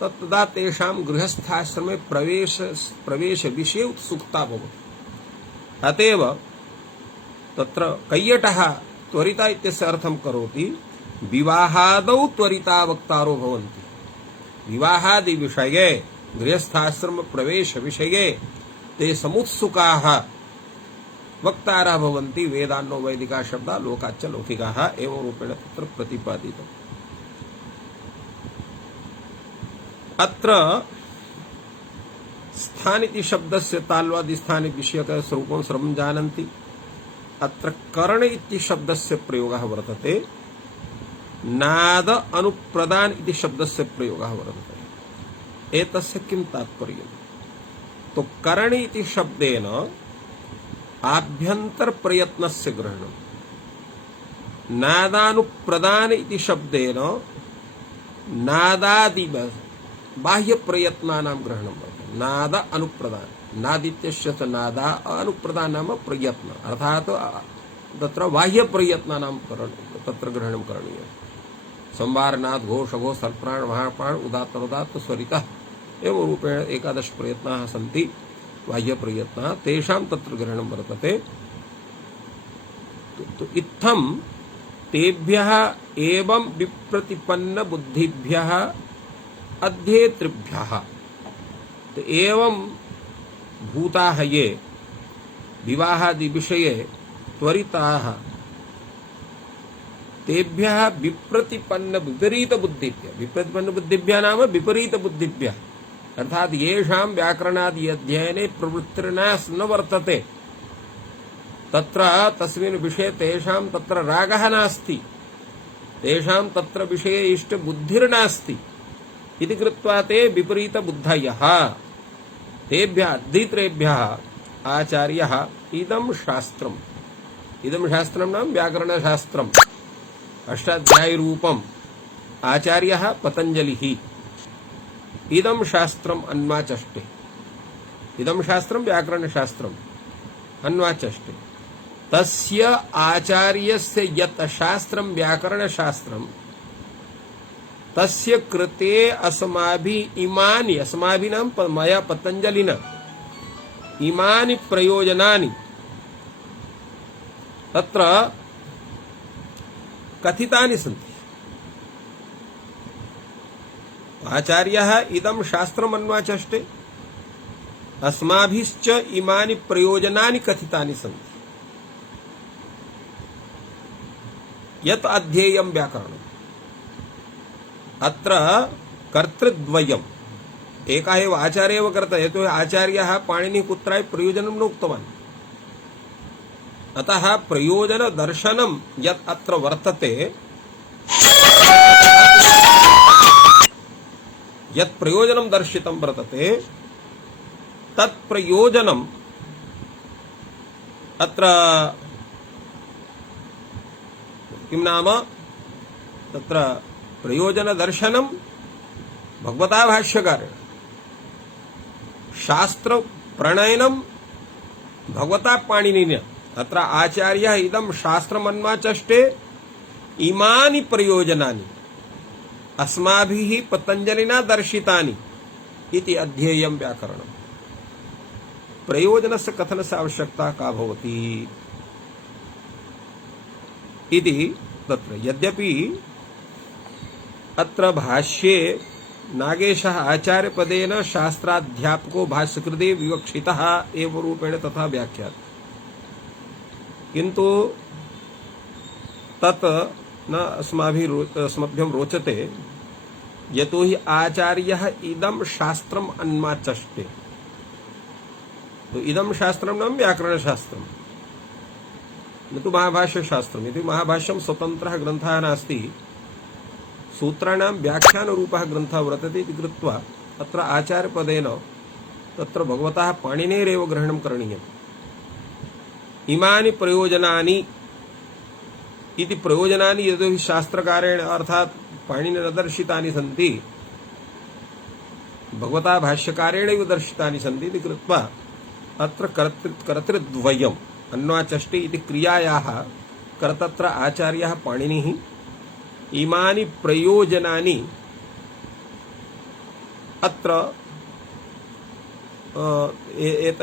तदा तेषां गृहस्थाश्रमे प्रवेशविषये उत्सुकता भवति। अतएव तत्र कैयटः त्वरिता इत्यस्य अर्थं करोति विवाहादौ त्वरिता वक्तारो भवन्ति। विवाहादि विषये, गृहस्थाश्रम प्रवेश विषये ते समुत्सुकाः वक्तारः भवन्ति। वेदान्नो वैदिका शब्दा, लोकाच्च लौकिकाः एवं रूपेण तत्र प्रतिपादितम्। अत्र स्थान इति शब्दस्य ताल्वादि स्थान विषयक स्वरूपं सर्वं जानन्ति। अत्र कर्ण इति शब्दस्य प्रयोगः वर्तते, नाद अनुप्रदान इति शब्दस्य प्रयोगः वर्तते। एतस्य किं तात्पर्यम्? तो करण इति शब्देन आभ्यन्तर प्रयत्नस्य ग्रहणम्, नादानुप्रदान इति शब्देन नादादि बाह्य प्रयत्नानां ग्रहणं वर्तते। नाद अनुप्रदान, नादित्यस्य च नादा, अनुप्रदान नाम प्रयत्न, अर्थात् तत्र बाह्य प्रयत्नानां तत्र ग्रहणं करणीयम्। संवारनाद, घोष, घोष, सर्पराण, महाप्राण, उदात्त स्वरितः एवं रूपेण 11 प्रयत्नाः सन्ति बाह्य प्रयत्नाः, तेषां तत्र ग्रहणं वर्तते। तो इत्थं तेभ्यः एवं विप्रतिपन्न बुद्धिभ्यः अध्येतृभ्यः तो एवं भूताः ये विवाहादि विषये त्वरिताः, तेभ्यः विप्रतिपन्न विपरीत बुद्धिभ्यः, विप्रतिपन्न बुद्धिभ्यः नाम विपरीत बुद्धिभ्यः, अर्थात येषां व्याकरणादि अध्ययने प्रवृत्तिर्न वर्तते, तत्र तस्मिन् विषये तेषां तत्र रागः नास्ति, तेषां तत्र विषये इष्ट बुद्धिर्नास्ति इति कृत्वा ते विपरीत बुद्धयः, तेभ्यः अधीतरेभ्यः आचार्यः इदं शास्त्रं नाम व्याकरणशास्त्रम् अष्टाध्यायीरूपम् आचार्यः पतञ्जलिः इदं शास्त्रम् अन्वाचष्टे। इदं शास्त्रं व्याकरणशास्त्रम् अन्वाचष्टे। तस्य आचार्यस्य यत् शास्त्रं व्याकरणशास्त्रं तस्य कृते अस्माभिः इमानि, अस्माभिः नाम मया पतञ्जलिना इमानि प्रयोजनानि तत्र कथितानि सन्ति। आचार्यः इदं शास्त्रम् अन्वाचष्टे, अस्माभिश्च इमानि प्रयोजनानि कथितानि सन्ति। यत् अध्येयं व्याकरणम्, अत्र कर्तृद्वयम्, एकः एव आचार्य एव कर्ता, यतो आचार्यः पाणिनिः पुत्राय प्रयोजनं न उक्तवान्। अतः प्रयोजन दर्शनं यत् अत्र वर्तते यत् प्रयोजनं दर्शितं वर्तते तत् प्रयोजनम् अत्र किं नाम तत्र प्रयोजन दर्शनं भगवता भाष्यकारेण, शास्त्र प्रणयनं भगवता पाणिनिना। अत्र आचार्यः इदं शास्त्रमन्वाचष्टे इमानि प्रयोजनानि अस्माभिः पतञ्जलिना दर्शितानि इति अध्येयं व्याकरणम्। प्रयोजनस्य कथनस्य आवश्यकता का भवति इति तत्र यद्यपि अत्र भाष्ये नागेशः आचार्यपदेन शास्त्राध्यापको भाष्यकृते विवक्षितः एव रूपेण तथा व्याख्यात, किन्तु तत् न अस्मभ्यं रोचते, यतो हि आचार्यः इदं शास्त्रम् अन्वाचष्टे। तो इदं शास्त्रं नाम व्याकरणशास्त्रम्, न तु महाभाष्यशास्त्रम्। इति महाभाष्यं स्वतन्त्रः ग्रन्थः नास्ति, सूत्राणां व्याख्यानरूपः ग्रन्थः वर्तते इति कृत्वा अत्र आचार्यपदेन तत्र भगवतः पाणिनेरेव ग्रहणं करणीयम्। इमानि प्रयोजनानि इति प्रयोजनानि यदि शास्त्रकारेण अर्थात् पाणिनिना दर्शितानि सन्ति, भगवता भाष्यकारेणैव दर्शितानि सन्ति इति कृत्वा अत्र कर्तृद्वयम् अन्वाचष्टे इति क्रियायाः कर्तत्र आचार्यः पाणिनिः। इमानि प्रयोजनानि अत्र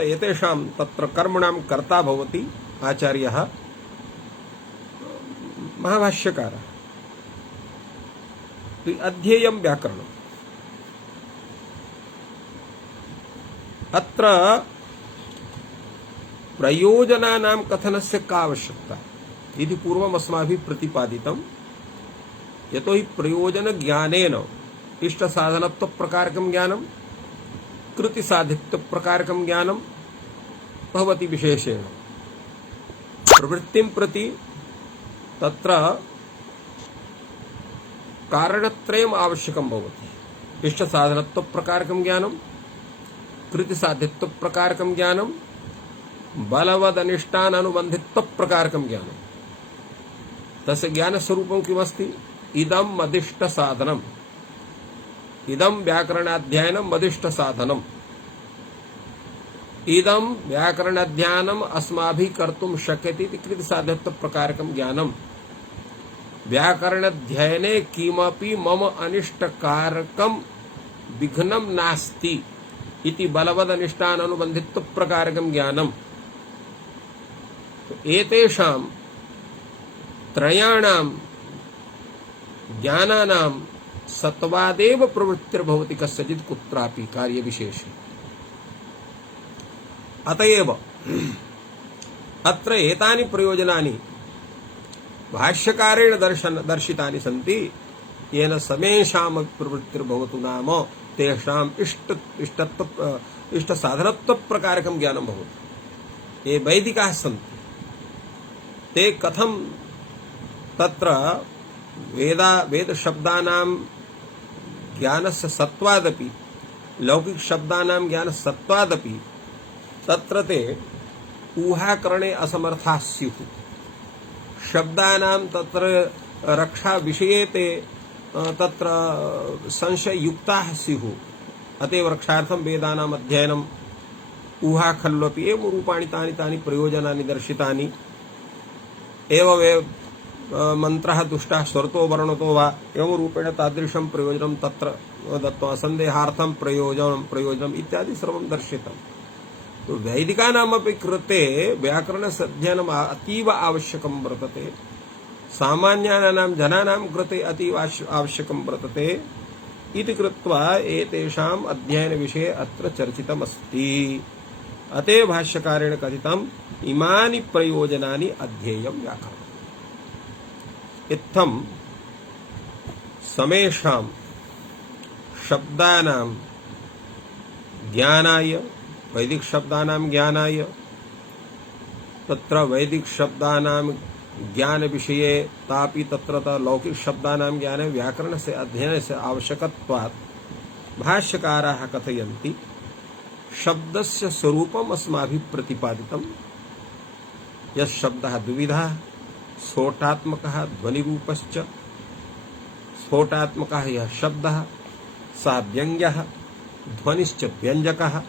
एतेषां तत्र कर्मणां कर्ता भवति आचार्यः महाभाष्यकारः। अध्येयं व्याकरणम्। अत्र प्रयोजनानां कथनस्य का आवश्यकता इति पूर्वम् अस्माभिः प्रतिपादितम्। यतो हि प्रयोजन ज्ञानेन इष्ट साधनत्व प्रकारकं ज्ञानं, कृति साधित्व प्रकारकं ज्ञानं भवति। विशेषेण प्रवृत्तिं प्रति तत्र कारणत्रयम् आवश्यकं भवति। इष्ट साधनत्व प्रकारकं ज्ञानं, कृति साधित्व प्रकारकं ज्ञानं, बलवदनिष्टानुबन्धित्व प्रकारकं ज्ञानं। तस्य ज्ञानस्वरूपं किमस्ति? इदं मदिष्ट साधनम्, इदं व्याकरणाध्ययनं मदिष्ट साधनम्, इदं व्याकरणाध्ययनम् अस्माभिः कर्तुं शक्यते इति कृति साध्यत्व प्रकारकं ज्ञानं। व्याकरणाध्ययने किमपि मम अनिष्टकारकं विघ्नं नास्ति इति बलवदनिष्टानुबन्धित्व प्रकारकं ज्ञानं। एतेषां त्रयाणां ज्ञानानां सत्वादेव प्रवृत्तिर्भवति कस्यचित् कुत्रापि कार्यविशेषे। अतएव अत्र एतानि प्रयोजनानि भाष्यकारेण दर्शितानि सन्ति, येन समेषां प्रवृत्तिर्भवतु, नाम तेषाम् इष्ट साधनत्व प्रकारकं ज्ञानं भवति। ये वैदिकाः सन्ति ते कथं तत्र वेद शब्दानां ज्ञानस्य सत्वादपि लौकिक शब्दानां ज्ञानसत्वादपि तत्र ते ऊहाकरणे असमर्थाः स्युः। शब्दानां तत्र रक्षा विषये ते तत्र संशययुक्ताः स्युः। अतएव रक्षार्थं वेदानाम् अध्ययनम् ऊहा खल्वपि एवं रूपाणि तानि प्रयोजनानि दर्शितानि। एवमेव मंत्रः दुष्टः स्वरतो वर्णतो वा एवं रूपेण तादृशं प्रयोजनं तत्र दत्त्वा संदेहार्थं प्रयोजनम् इत्यादि सर्वं दर्शितम्। तो वैदिकानामपि कृते व्याकरणस्य अध्ययनम् अतीव आवश्यकं वर्तते, सामान्यानां जनानां कृते अतीव आवश्यकं वर्तते इति कृत्वा एतेषाम् अध्ययनविषये अत्र चर्चितमस्ति। अतः भाष्यकारेण कथितम् इमानि प्रयोजनानि अध्येयं व्याकरणम्। इत्थं समेषां शब्दानां ज्ञानाय, वैदिक शब्दानां ज्ञानाय, तत्र वैदिक शब्दानां ज्ञान विषये तापि तत्र लौकिक शब्दानां ज्ञाने व्याकरणस्य अध्ययनस्य आवश्यकत्वात् भाष्यकाराः कथयन्ति शब्दस्य स्वरूपम् अस्माभिः प्रतिपादितम्। यः शब्दः द्विविधः, स्फोटात्मकः ध्वनिरूपश्च। स्फोटात्मकः यः शब्दः सः व्यङ्ग्यः, ध्वनिश्च व्यञ्जकः।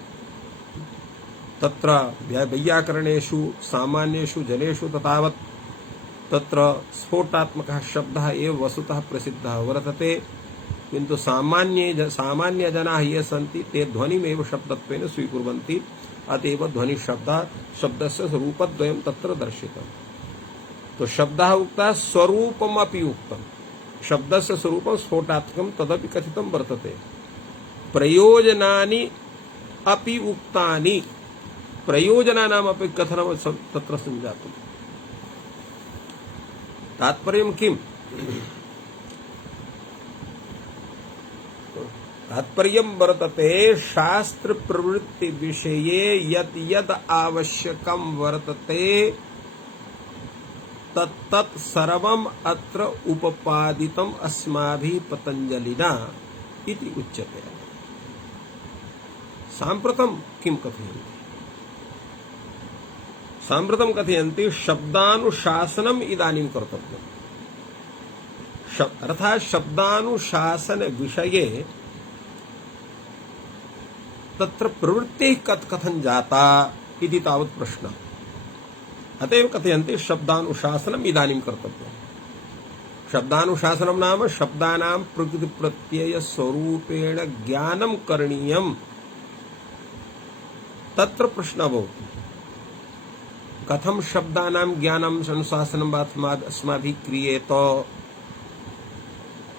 तत्र वैयाकरणेषु सामान्येषु जनेषु तावत् तत्र स्फोटात्मकः शब्दः एव वस्तुतः प्रसिद्धः वर्तते, किन्तु सामान्यजनाः ये सन्ति ते ध्वनिमेव शब्दत्वेन स्वीकुर्वन्ति। अतएव शब्दस्य स्वरूपद्वयं तत्र दर्शितम्। तो शब्दः उक्तः, स्वरूपमपि उक्तम्। शब्दस्य स्वरूपं स्फोटात्मकं तदपि कथितं वर्तते। प्रयोजनानि अपि उक्तानि, प्रयोजनानामपि कथनं तत्र सञ्जातम्। तात्पर्यं किम्? तात्पर्यं वर्तते शास्त्र प्रवृत्ति विषये यत् यत् आवश्यकं वर्तते तत्तत् सर्वम् अत्र उपपादितम् अस्माभिः पतञ्जलिना इति उच्यते। साम्प्रतं किं कथयन्ति? साम्प्रतं कथयन्ति शब्दानुशासनम् इदानीं कर्तव्यम्। अर्थात् शब्दानुशासन विषये तत्र प्रवृत्तिः कथं जाता इति तावत् प्रश्नः। अतएव कथयन्ति शब्दानुशासनम् इदानीं कर्तव्यम्। शब्दानुशासनं नाम शब्दानां प्रकृतिप्रत्यय स्वरूपेण ज्ञानं करणीयम्। तत्र प्रश्नः भवति कथं शब्दानां ज्ञानं अनुशासनम् अस्माभिः क्रियेत,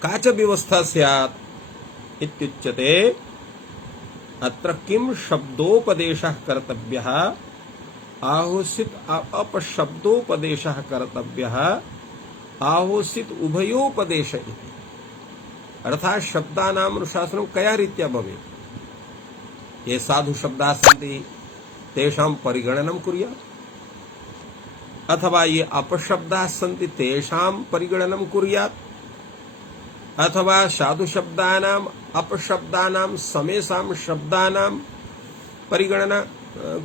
का च व्यवस्था स्यात् इत्युच्यते। अत्र किं शब्दोपदेशः कर्तव्यः, आहोसित अपशब्दोपदेशः कर्तव्यः, आहोसित उभयोपदेश इति। अर्थात् शब्दानाम् अनुशासनं कया रीत्या भवेत्। ये साधु शब्दाः सन्ति तेषां परिगणनं कुर्यात्, अथवा ये अपशब्दाः सन्ति तेषां परिगणनं कुर्यात्, अथवा साधु शब्दानाम् अपशब्दानां समेषां शब्दानां परिगणना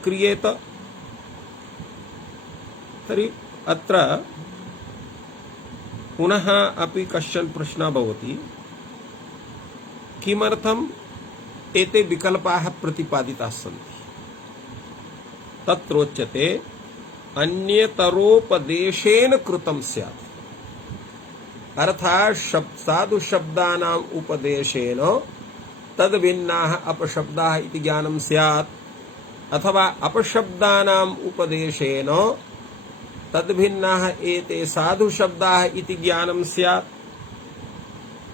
क्रियेत। तर्हि अत्र पुनः अपि कश्चन प्रश्नः भवति, किमर्थम् एते विकल्पाः प्रतिपादिताः सन्ति? तत्रोच्यते अन्यतरोपदेशेन कृतं स्यात्। अर्थात् साधु शब्दानाम् उपदेशेन तद्भिन्नाः अपशब्दाः इति ज्ञानं स्यात्, अथवा अपशब्दानाम् उपदेशेन तद्भिन्नाः एते साधु शब्दाः इति ज्ञानं स्यात्।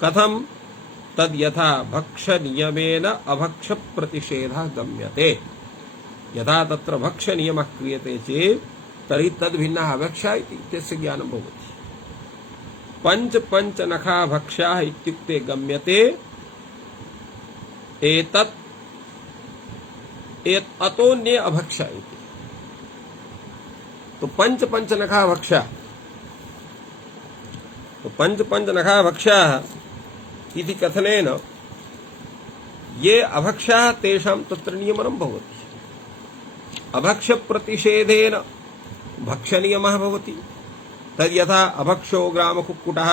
कथं? तद् यथा भक्ष नियमेन अभक्ष प्रतिषेधः गम्यते। यथा तत्र भक्ष नियमः क्रियते चेत् तर्हि तद्भिन्नाः अभक्षा इत्यस्य ज्ञानं भवति। पंच पंच नखा भक्ष्याः इत्युक्ते गम्यते एतत् अतोन्ये अभक्षा इति। तो पंच पंच नखा भक्ष्या, तो पंच पंच नखा भक्ष्याः इति कथनेन ये अभक्ष्याः तेषां तत्र नियमनं भवति। अभक्ष्य प्रतिषेधेन भक्ष्यनियमः भवति। तद् यथा अभक्षो ग्राम कुक्कुटः,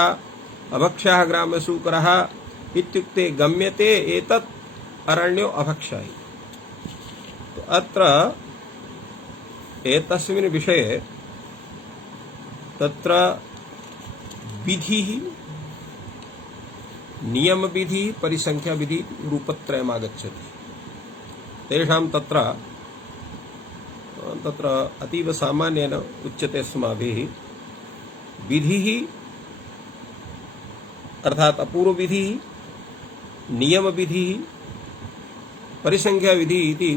अभक्षः ग्राम शूकरः इत्युक्ते गम्यते एतत् अरण्यो अभक्षा। तो अत्र एतस्मिन् विषये तत्र विधिः, नियम विधि, परिसंख्या विधि रूपत्रयम् आगच्छति। तेषां तत्र अतीव सामान्येन उच्यते अस्माभिः विधिः अर्थात अपूर्व विधिः, नियम विधिः, परिसंख्या विधिः इति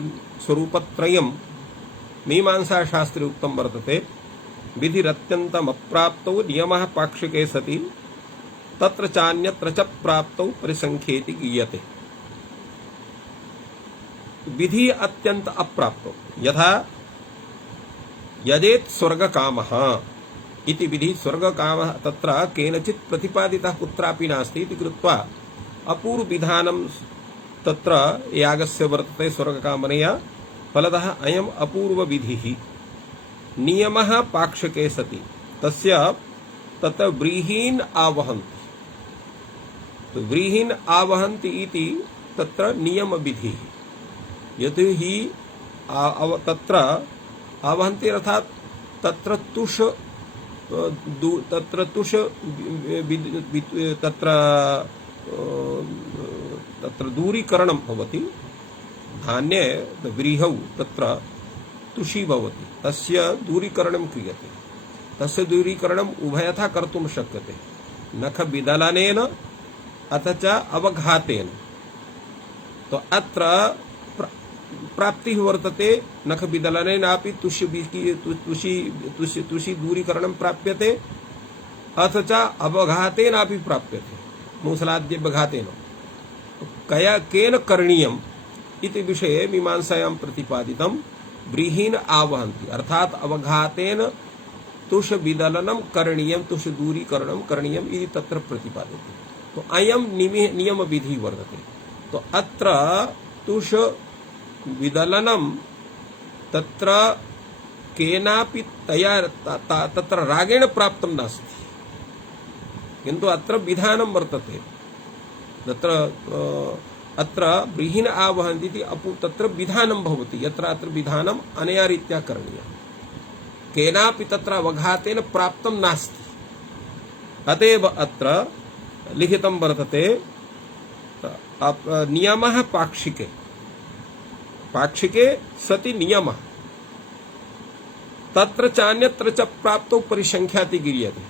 स्वरूपत्रयं मीमांसा शास्त्रे उक्तं वर्तते। विधिरत्यन्तम् अप्राप्तौ नियमः पाक्षिके सति तत्र चान्यत्र च प्राप्तौ परिसंख्येति गीयते। विधि अत्यंत अप्राप्तौ यथा यदेत् स्वर्गकामः इति विधि, स्वर्गकामः तत्र केनचित् प्रतिपादितः कुत्रापि नास्ति इति कृत्वा अपूर्व विधानं तत्र यागस्य वर्तते स्वर्गकामनया फलतः अयम् अपूर्वविधिः नियमः पाक्षिके सति तस्य तत्र व्रीहीन् आवहन्ति। तो व्रीहीन् आवहन्ति इति तत्र नियमविधिः। यतो हि तत्र आवहन्ति अर्थात तत्र तुष तत्र दूरीकरणं भवति। धान्ये व्रीहौ तत्र तुषी भवति, तस्य दूरीकरणं क्रियते। तस्य दूरीकरणम् उभयथा कर्तुं शक्यते, नखविदलनेन अथ च अवघातेन। तो अत्र प्राप्तिः वर्तते नखविदलनेनापि तुषी दूरीकरणं प्राप्यते, अथ च अवघातेनापि प्राप्यते, मूसलाद्यवघातेन। केन करणीयम् इति विषये मीमांसायां प्रतिपादितं। व्रीहीन् आवहन्ति अर्थात अवघातेन तुषविदलनं करणीयं, तुषदूरीकरणं करणीयम् इति तत्र प्रतिपाद्यते। तो अयं नियमविधिः वर्तते। तो अत्र तुषविदलनं तत्र केनापि तत्र रागेण प्राप्तं नास्ति, किन्तु अत्र विधानं वर्तते। तत्र अत्र व्रीहीन् आवहन्ति इति तत्र विधानं भवति, यत्र अत्र विधानम् अनया रीत्या करणीयम्, केनापि तत्र अवघातेन प्राप्तं नास्ति। अतएव अत्र लिखितं वर्तते नियमः पाक्षिके, पाक्षिके सति नियमः तत्र चान्यत्र च प्राप्तौ परिसंख्याति गिर्यते।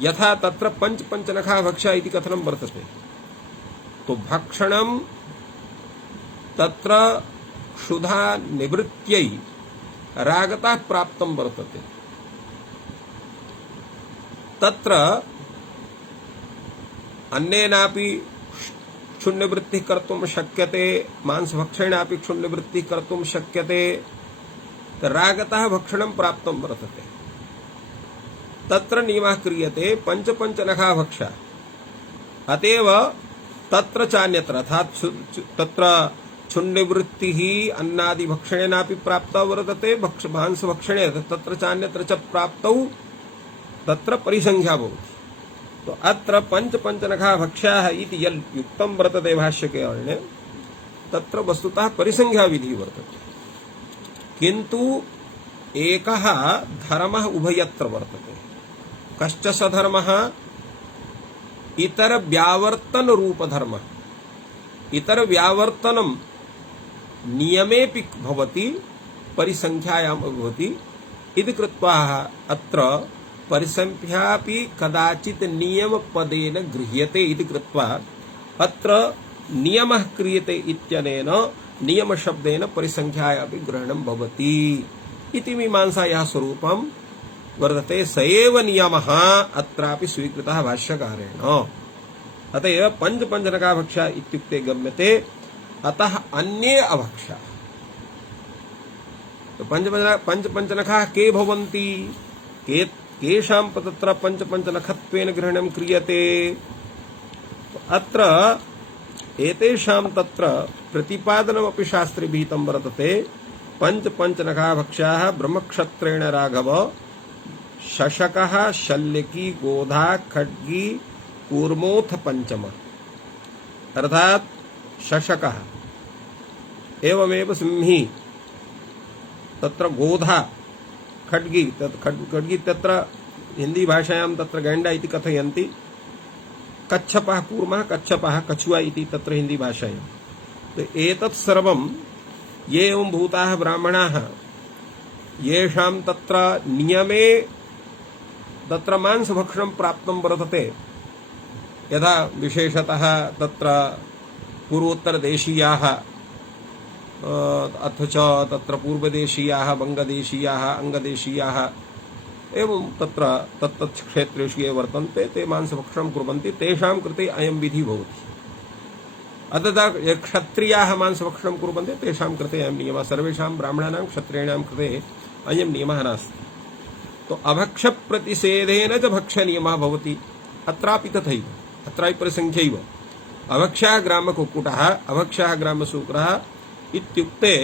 यथा तत्र पंचनखा भक्षा इति कथनं वर्तते। तो भक्षणं तत्र क्षुधा निवृत्त्यै रागतः प्राप्तं वर्तते। तत्र अन्नेनापि क्षुण्णवृत्तिः कर्तुं शक्यते, मांसभक्षणेनापि क्षुण्णवृत्तिः कर्तुं शक्यते। रागतः भक्षणं प्राप्तं वर्तते। तत्र नियमः क्रियते पंचनखा भक्षा। अतएव तत्र चान्यत्र अर्थात तत्र क्षुण्णवृत्तिः अन्नादि भक्षणेनापि प्राप्ता वर्तते, मांसभक्षणे तत्र चान्यत्र च प्राप्तौ तत्र परिसंख्या भवति। तो अत्र पंचनखा भक्षाः इति यत् युक्तं वर्तते भाष्यकारेण, तत्र वस्तुतः परिसंख्या विधिः वर्तते। किन्तु एकः धर्मः उभयत्र वर्तते। कश्च स धर्मः इतर व्यावर्तन रूप धर्मः। इतर व्यावर्तनं नियमेपि भवति, परिसंख्यायां भवति इति कृत्वा अत्र परिसंख्यापि कदाचित् नियमपदेन गृह्यते इति कृत्वा अत्र नियमः क्रियते इत्यनेन नियमशब्देन परिसंख्यायापि ग्रहणं भवति इति मीमांसायाः स्वरूपं वर्तते। स एव नियमः अत्रापि स्वीकृतः भाष्यकारेण। अतएव पंचनखा भक्षा इत्युक्ते गम्यते। अतः अन्ये अभक्षा। तो पंचनखाः के भवन्ति, केषां तत्र पंचनखत्वेन ग्रहणं क्रियते। तो अत्र एतेषां तत्र प्रतिपादनमपि शास्त्रे विहितं वर्तते। पंचनखा भक्षाः ब्रह्मक्षत्रेण राघव शशकः शल्यकी गोधा खड्गी कूर्मोऽथ पंचम। अर्थात शशकः एवमेव सिंही, तत्र गोधा खड्गी तत्र हिंदी भाषायां तत्र गैंडा इति कथयन्ति। कच्छपः कूर्मः, कच्छपः कछुआ इति तत्र हिंदी भाषायां। तो एतत् सर्वं ये एवं भूताः ब्राह्मणाः येषां तत्र नियमे तत्र मांसभक्षणं प्राप्तं वर्तते, यथा विशेषतः तत्र पूर्वोत्तरदेशीयाः अथ च तत्र पूर्वदेशीयाः, वंगदेशीयाः, अंगदेशीयाः एवं तत्र तत्तत् क्षेत्रेषु ये वर्तन्ते ते मांसभक्षणं कुर्वन्ति, तेषां कृते अयं विधिः भवति। अतः क्षत्रियाः मांसभक्षणं कुर्वन्ति, तेषां कृते अयं नियमः। सर्वेषां ब्राह्मणानां क्षत्रियाणां कृते अयं नियमः नास्ति। तो अभक्षप्रतिषेधेन च भक्षनियमः भवति। अत्रापि तथैव, अत्रापि परिसंख्यैव अभक्षः ग्राम कुक्कुटः अभक्षः ग्राम शूक्रः इत्युक्ते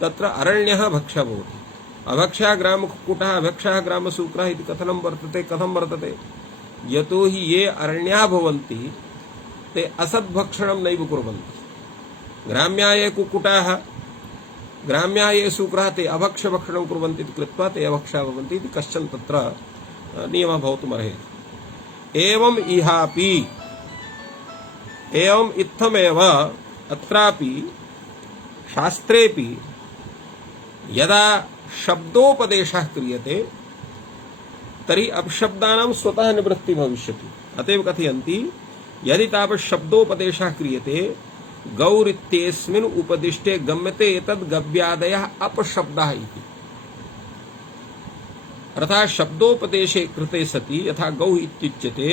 तत्र अरण्यः भक्षः भवति। अभक्षः ग्राम कुक्कुटः अभक्षः ग्राम शूक्रः इति कथं वर्तते यतो हि ये अरण्याः भवन्ति ते असद्भक्षणं नैव कुर्वन्ति। ग्राम्याः ये कुक्कुटाः ग्राम्याः ये शूक्रः ते अभक्षभक्षणं कुर्वन्ति इति कृत्वा ते अभक्षाः भवन्ति इति कश्चन तत्र नियमः भवितुमर्हति। एवम् इहापि एवम् इत्थमेव अत्रापि शास्त्रेपि यदा शब्दोपदेशः क्रियते तर्हि अपशब्दानां स्वतः निवृत्तिः भविष्यति। अतएव कथयन्ति यदि तावत् शब्दोपदेशः क्रियते गौरित्येस्मिन् उपदिष्टे गम्यते एतद् गव्यादयः अपशब्दाः इति। अर्थात् शब्दोपदेशे कृते सति यथा गौ इत्युच्यते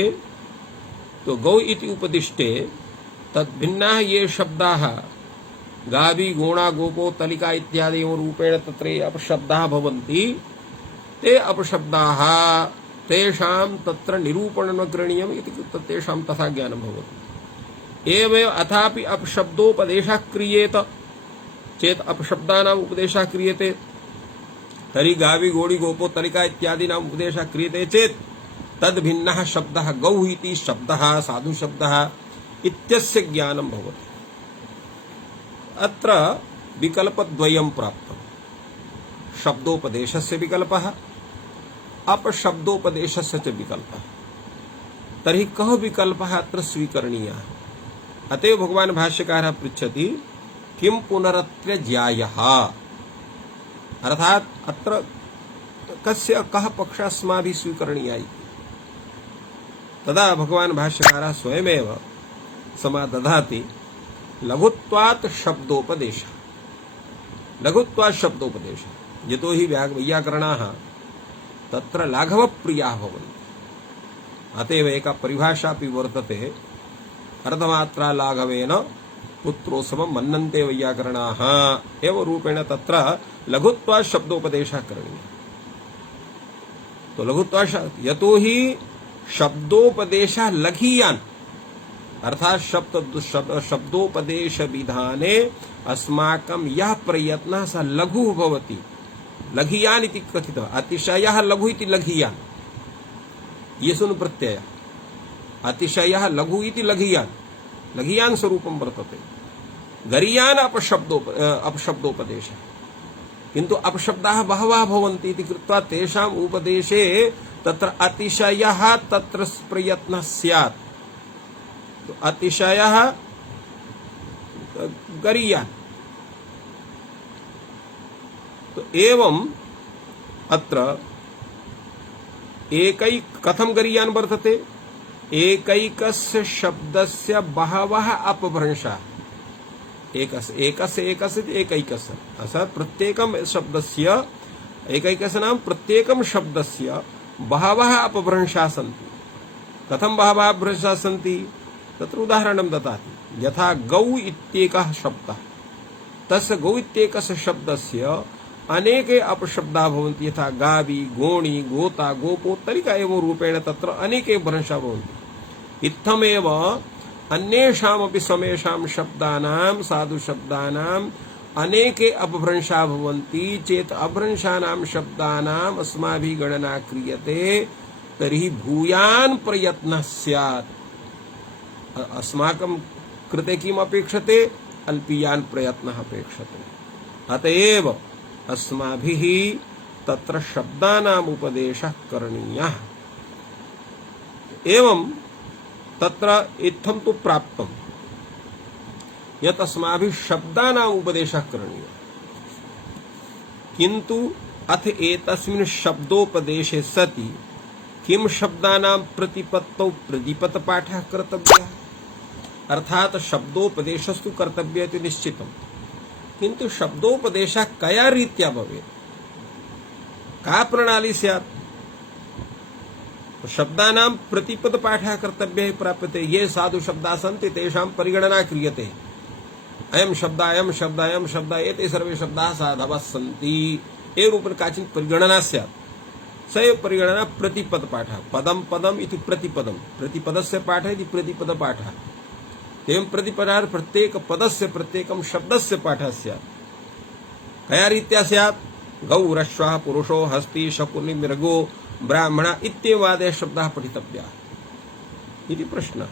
तो गौ इति उपदिष्टे तद्भिन्नाः ये शब्दाः गावी गोणा गोपो तलिका इत्यादि रूपेण तत्र अपशब्दाः भवन्ति ते अपशब्दाः तेषां तत्र निरूपणं न करणीयम् इति तेषां तथा ज्ञानं भवति। एवमेव अथापि अपशब्दोपदेशः क्रियेत चेत् अपशब्दानाम् उपदेशः क्रियते तर्हि गावी गोडी गोपो तलिका इत्यादीनाम् उपदेशः क्रियते चेत् तद्भिन्नः शब्दः गौः इति शब्दः साधुशब्दः इत्यस्य ज्ञानं भवति। अत्र विकल्पद्वयं प्राप्तम्। शब्दोपदेशस्य विकल्पः अपशब्दोपदेशस्य च विकल्पः। तर्हि कः विकल्पः अत्र स्वीकरणीयः? अतएव भगवान् भाष्यकारः पृच्छति किं पुनरत्र ज्यायः, अर्थात् अत्र कः पक्षः अस्माभिः स्वीकरणीयः इति। तदा भगवान् भाष्यकारः स्वयमेव समादधाति लघुत्वात् शब्दोपदेशः। लघुत्वात् शब्दोपदेशः यतो हि वैयाकरणाः तत्र लाघवप्रियाः भवन्ति। अतएव एका परिभाषा अपि वर्तते अर्धमात्रा लाघवेन पुत्रोत्सवं मन्नन्ते वैयाकरणाः एव रूपेण तत्र लघुत्वात् शब्दोपदेशः करणीयः। तो लघुत्वात् यतो हि शब्दोपदेशः लघीयान् अर्थात शब्दोपदेश विधाने अस्माकं यः प्रयत्नः सः लघुः भवति। लघीयान् इति कथितः अतिशयः लघु इति लघीयान् ये सुनु प्रत्ययः अतिशयः लघु इति लघीयान् लघीयान् स्वरूपं वर्तते। गरीयान् अपशब्दोपदेशः किन्तु अपशब्दाः बहवः भवन्ति इति कृत्वा तेषाम् उपदेशे तत्र अतिशयः तत्र प्रयत्नः स्यात्। तो अतिशयः गरीयान्। तो एवं अत्र कथं गरीयान् वर्तते? एकैकस्य शब्दस्य बहवः अपभ्रंशाः। एकैकस्य अर्थात् प्रत्येकं शब्दस्य एकैकस्य नाम प्रत्येकं शब्दस्य बहवः अपभ्रंशाः सन्ति। कथं बहवः अपभ्रंशाः सन्ति? तत्र उदाहरणं ददाति। यथा गौ इत्येकः शब्दः तस्य गौ इत्येकस्य शब्दस्य अनेके अपशब्दाः भवन्ति। यथा गावी गोणी गोता गोपो तलिका एवं रूपेण तत्र अनेके भ्रंशाः भवन्ति। इत्थमेव अन्येषामपि समेषां शब्दानां साधुशब्दानाम् अनेके अपभ्रंशाः भवन्ति चेत् अपभ्रंशानां शब्दानाम् अस्माभिः गणना क्रियते तर्हि भूयान् प्रयत्नः स्यात्। अस्माकं कृते किम् अपेक्षते? अल्पीयान् प्रयत्नः अपेक्षते। अतएव अस्माभिः तत्र शब्दानाम् उपदेशः करणीयः। एवं तत्र इत्थं तु प्राप्तं यत् अस्माभिः शब्दानाम् उपदेशः करणीयः, किन्तु अथ एतस्मिन् शब्दोपदेशे सति किं शब्दानां प्रतिपत्तौ प्रतिपत्तपाठः कर्तव्यः। अर्थात शब्दोपदेशस्तु कर्तव्यः इति निश्चितं, किन्तु शब्दोपदेशः कया रीत्या भवेत्, का प्रणाली स्यात्? शब्दानां प्रतिपदपाठः कर्तव्यः प्राप्यते। ये साधु शब्दाः सन्ति तेषां परिगणना क्रियते। अयं शब्द अयं शब्द अयं शब्द एते सर्वे शब्दाः साधवः सन्ति एवं रूपेण काचित् परिगणना स्यात्। स एव परिगणना प्रतिपदपाठः। पदं पदम् इति प्रतिपदं, प्रतिपदस्य पाठः इति प्रतिपदपाठः। एवं प्रतिपदार्थ प्रत्येक पदस्य प्रत्येकं शब्दस्य पाठः स्यात्। कया रीत्या स्यात्? गौरश्वः पुरुषो हस्ती शकुनि मृगो ब्राह्मण इत्येवादयः शब्दाः पठितव्याः इति प्रश्नः।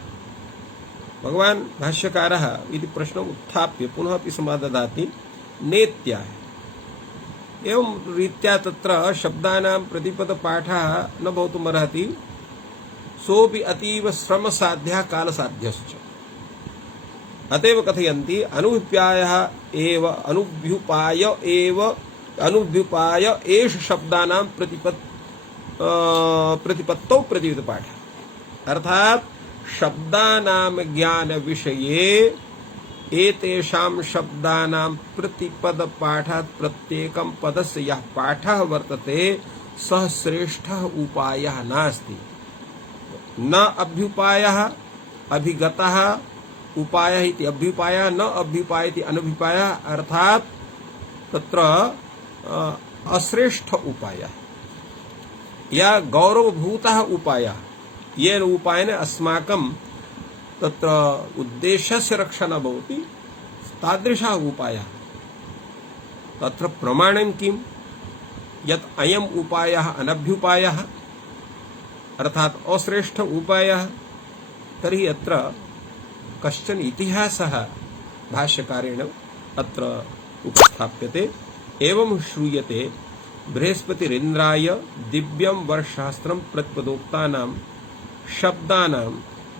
भगवान् भाष्यकारः इति प्रश्नम् उत्थाप्य पुनः अपि समाददाति नेत्याः। एवं रीत्या तत्र शब्दानां प्रतिपदपाठः न भवितुमर्हति, सोऽपि अतीव श्रमसाध्यः कालसाध्यश्च। अतएव कथयन्ति अनुभ्युपाय एष शब्दानां प्रतिपत्तौ प्रतिपदपाठः। अर्थात शब्दानां ज्ञान विषये एतेषां शब्दानां प्रतिपदपाठात् प्रत्येकं पदस्य यः पाठः वर्तते सः श्रेष्ठः उपायः नास्ति। न अभ्युपायः अभिगतः उपायः इति अभ्युपायः, न अभ्युपायः इति अनभ्युपायः। अर्थात तत्र अश्रेष्ठ उपायः या गौरवभूतः उपायः, येन उपायेन अस्माकं तत्र उद्देश्यस्य रक्षणं भवति, तादृशः उपायः। तत्र प्रमाणं किं? यत् अयम् उपायः अनभ्युपायः अर्थात अश्रेष्ठ उपायः, तर्हि अत्र कश्चन इतिहासः भाष्यकारेण अत्र उपस्थाप्यते। एवं श्रूयते बृहस्पतिरिन्द्राय दिव्यं वर्षसहस्रं प्रतिपदोक्तानां शब्दानां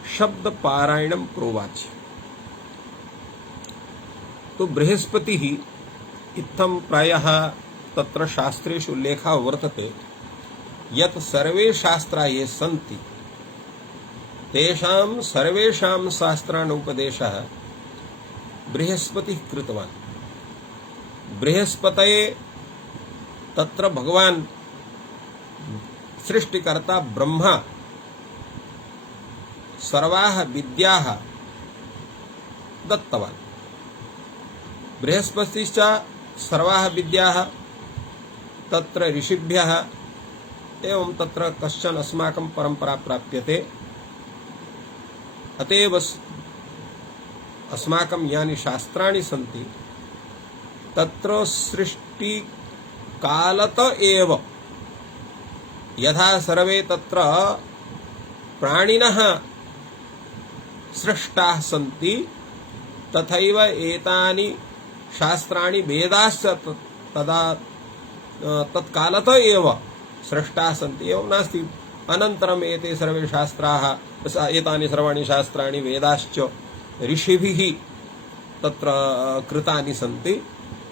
शब्दपारायणं प्रोवाच। तो बृहस्पतिः इत्थं प्रायः तत्र शास्त्रेषु उल्लेखः वर्तते यत् सर्वे शास्त्राः ये सन्ति तेषां सर्वेषां शास्त्राणाम् उपदेशः बृहस्पतिः कृतवान्। बृहस्पतये तत्र भगवान् सृष्टिकर्ता ब्रह्मा सर्वाः विद्याः दत्तवान्। बृहस्पतिश्च सर्वाः विद्याः तत्र ऋषिभ्यः एवं तत्र कश्चन अस्माकं परंपरा प्राप्यते। अतएव अस्माकं यानि शास्त्राणि सन्ति तत्र सृष्टि कालत एव यथा सर्वे तत्र प्राणिनः सृष्टाः सन्ति तथैव एतानि शास्त्राणि वेदाश्च तदा तत्कालत एव सृष्टाः सन्ति। एवं नास्ति अनन्तरम् एते सर्वे शास्त्राः एतानि सर्वाणि शास्त्राणि वेदाश्च ऋषिभिः तत्र कृतानि सन्ति।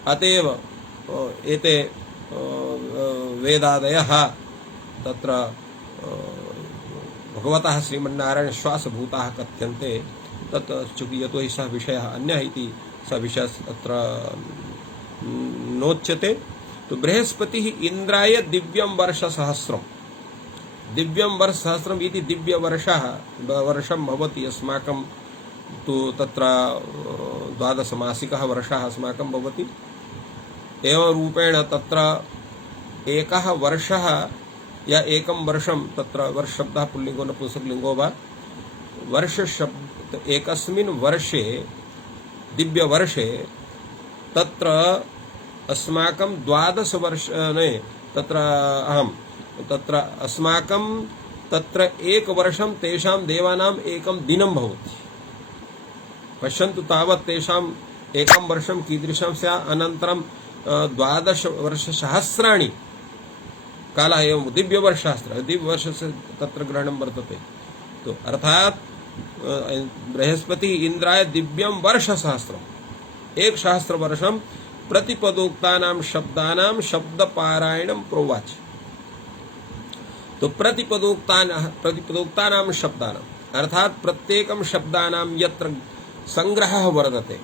अतएव एते वेदादयः तत्र भगवतः श्रीमन्नारायण श्वासभूताः कथ्यन्ते। तत् चूँकि यतो हि सः विषयः अन्यः इति सः विषयः अत्र नोच्यते। तो बृहस्पतिः इन्द्राय दिव्यं वर्षसहस्रं, दिव्यं वर्षसहस्रम् इति वर्षं भवति अस्माकं तु तत्र 12 मासिकः वर्षः अस्माकं भवति। एवं रूपेण तत्र एकः वर्षः या एकं वर्षं तत्र वर्ष शब्दः पुल्लिङ्गो नपुंसकलिङ्गो वा वर्ष शब्द एकस्मिन् वर्षे दिव्यवर्षे तत्र अस्माकं 12 वर्षे तत्र अहं तत्र अस्माकं तत्र एक वर्षं तेषां देवानाम् एकं दिनं भवति। पश्यन्तु तावत् तेषाम् एकं वर्षं कीदृशं स्यात्। अनन्तरं 12 वर्षसहस्राणि कालः एवं दिव्यवर्षशास्त्र दिव्यवर्षस्य तत्र ग्रहणं वर्तते। तो अर्थात बृहस्पति इंद्राय दिव्यं वर्षसहस्रम् एक सहस्र वर्षं प्रतिपदोक्तानां शब्दानां शब्दपारायणं प्रोवाच। तो प्रतिपदोक्तानां शब्दानां अर्थात प्रत्येकं शब्दानां यत्र संग्रहः वर्तते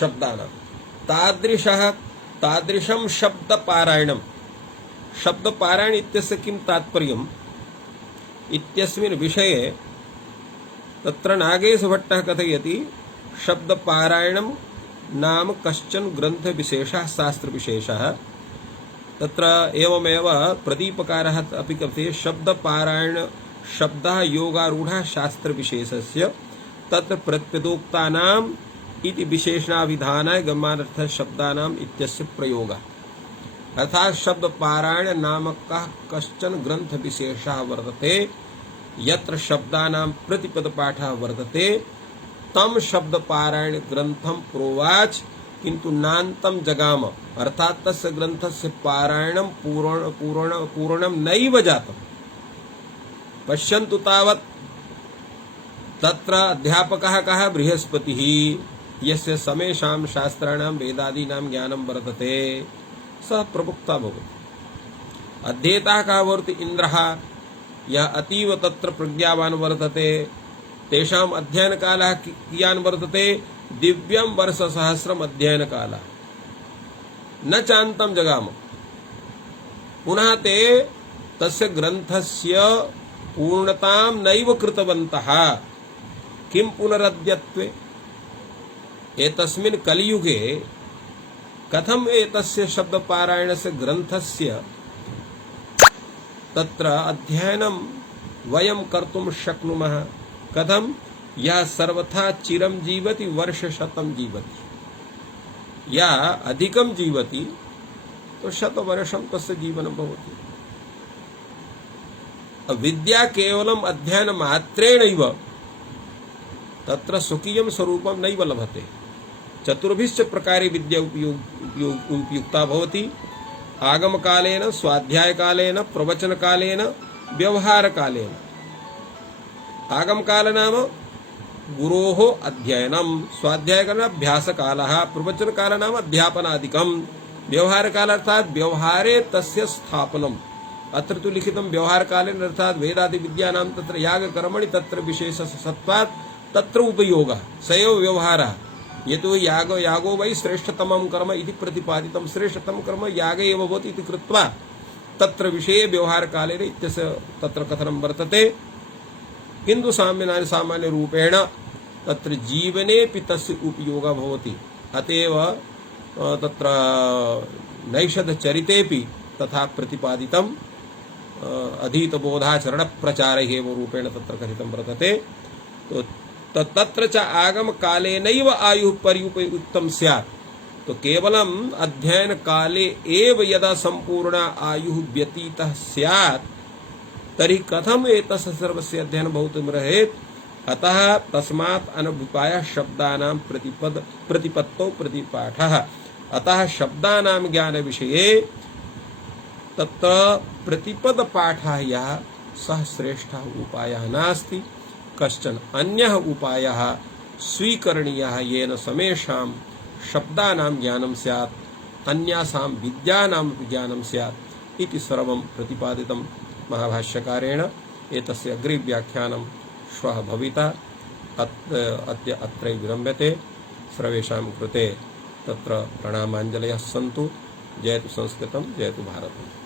शब्दानां तादृशं शब्दपारायणं। शब्दपारायण इत्यस्य किं तात्पर्यम् इत्यस्मिन् विषये तत्र नागेशभट्टः कथयति शब्दपारायणं नाम कश्चन ग्रन्थविशेषः शास्त्रविशेषः। तत्र एवमेव प्रदीपकारः अपि कथयति शब्दपारायण शब्दः योगारूढः शास्त्रविशेषस्य तत्र प्रत्यदोक्तानाम इति विशेषणाभिधानाय गम्यार्थ शब्दानाम इत्यस्य प्रयोगः। अर्थात शब्द पारायण नामक का कश्चन ग्रंथ विशेषः वर्तते यत्र शब्दानां प्रतिपद पाठः वर्तते तम शब्द पारायण ग्रंथम प्रोवाच किंतु नान्तं जगाम। अर्थात तस्य ग्रंथस्य पारायणं पूर्णं नैव जातम्। पश्यन्तु तावत् तत्र अध्यापकः कः बृहस्पतिः यस्य समेषां शास्त्राणां वेदादीनां ज्ञानं वर्तते सः प्रवक्ता भवति। अध्येता कः वर्तते इन्द्रः यः अतीव तत्र प्रज्ञावान् वर्तते तेषाम् अध्ययनकालः कियान् वर्तते दिव्यं वर्षसहस्रम् अध्ययनकालः न चान्तं जगाम। पुनः ते तस्य ग्रन्थस्य पूर्णतां नैव कृतवन्तः किं पुनरद्यत्वे। एतस्मिन् कलियुगे कथम एतस्य शब्दपारायणस्य ग्रन्थस्य तत्र अध्ययनं वयं कर्तुं शक्नुमः। कथम यः सर्वथा चिरं जीवति वर्षशतं जीवति या अधिकं जीवति तो शतवर्षं तस्य जीवनं भवति। विद्या केवलम् अध्ययनमात्रेणैव तत्र स्वकीयं स्वरूपं नैव लभते। चतुर्भिश्च प्रकारे विद्या उपयुक्ता भवति। आगमकालेन, स्वाध्यायकालेन, प्रवचनकालेन, व्यवहारकालेन। आगमकाल नाम गुरोः अध्ययनं, स्वाध्यायकाल अभ्यासकालः, प्रवचनकाल नाम अध्यापनादिकं, व्यवहारकाल अर्थात व्यवहारे तस्य स्थापनम्। अत्र तु लिखितं व्यवहारकालेन अर्थात वेदादि विद्यानां तत्र यागकर्मणि तत्र विशेषसत्त्वात् तत्र उपयोगः स एव व्यवहारः। यतो यागो वै श्रेष्ठतमं कर्म इति प्रतिपादितं। श्रेष्ठतमं कर्म याग एव भवति इति कृत्वा तत्र विषये व्यवहारकालेन इत्यस्य तत्र कथनं वर्तते। किन्तु सामान्य रूपेण तत्र जीवनेऽपि तस्य उपयोगः भवति। अतएव तत्र नैषधचरितेऽपि तथा प्रतिपादितं अधीतबोधाचरण प्रचारैः एव रूपेण तत्र कथितं वर्तते। तो तत्र च आगम कालेनैव आयुः पर्युपयुक्तं स्यात्। तो केवलम् अध्ययन काले एव यदा संपूर्ण आयुः व्यतीतः स्यात् तर्हि कथम् एतस्य सर्वस्य अध्ययनं भवितुमर्हेत्। अतः तस्मात् अनभिप्रायः शब्दानां प्रतिपत्तौ प्रतिपाठः। अतः शब्दानां ज्ञानविषये तत्र प्रतिपदपाठः यः सः श्रेष्ठः उपायः नास्ति। कश्चन अन्यः उपायः स्वीकरणीयः येन समेषां शब्दानां ज्ञानं स्यात् अन्यासां विद्यानां ज्ञानं स्यात् इति सर्वं प्रतिपादितं महाभाष्यकारेण। एतस्य अग्रे व्याख्यानं श्वः भविता। अद्य अत्रैव विरम्यते। सर्वेषां कृते तत्र प्रणामाञ्जलयः सन्तु। जयतु संस्कृतं, जयतु भारतम्।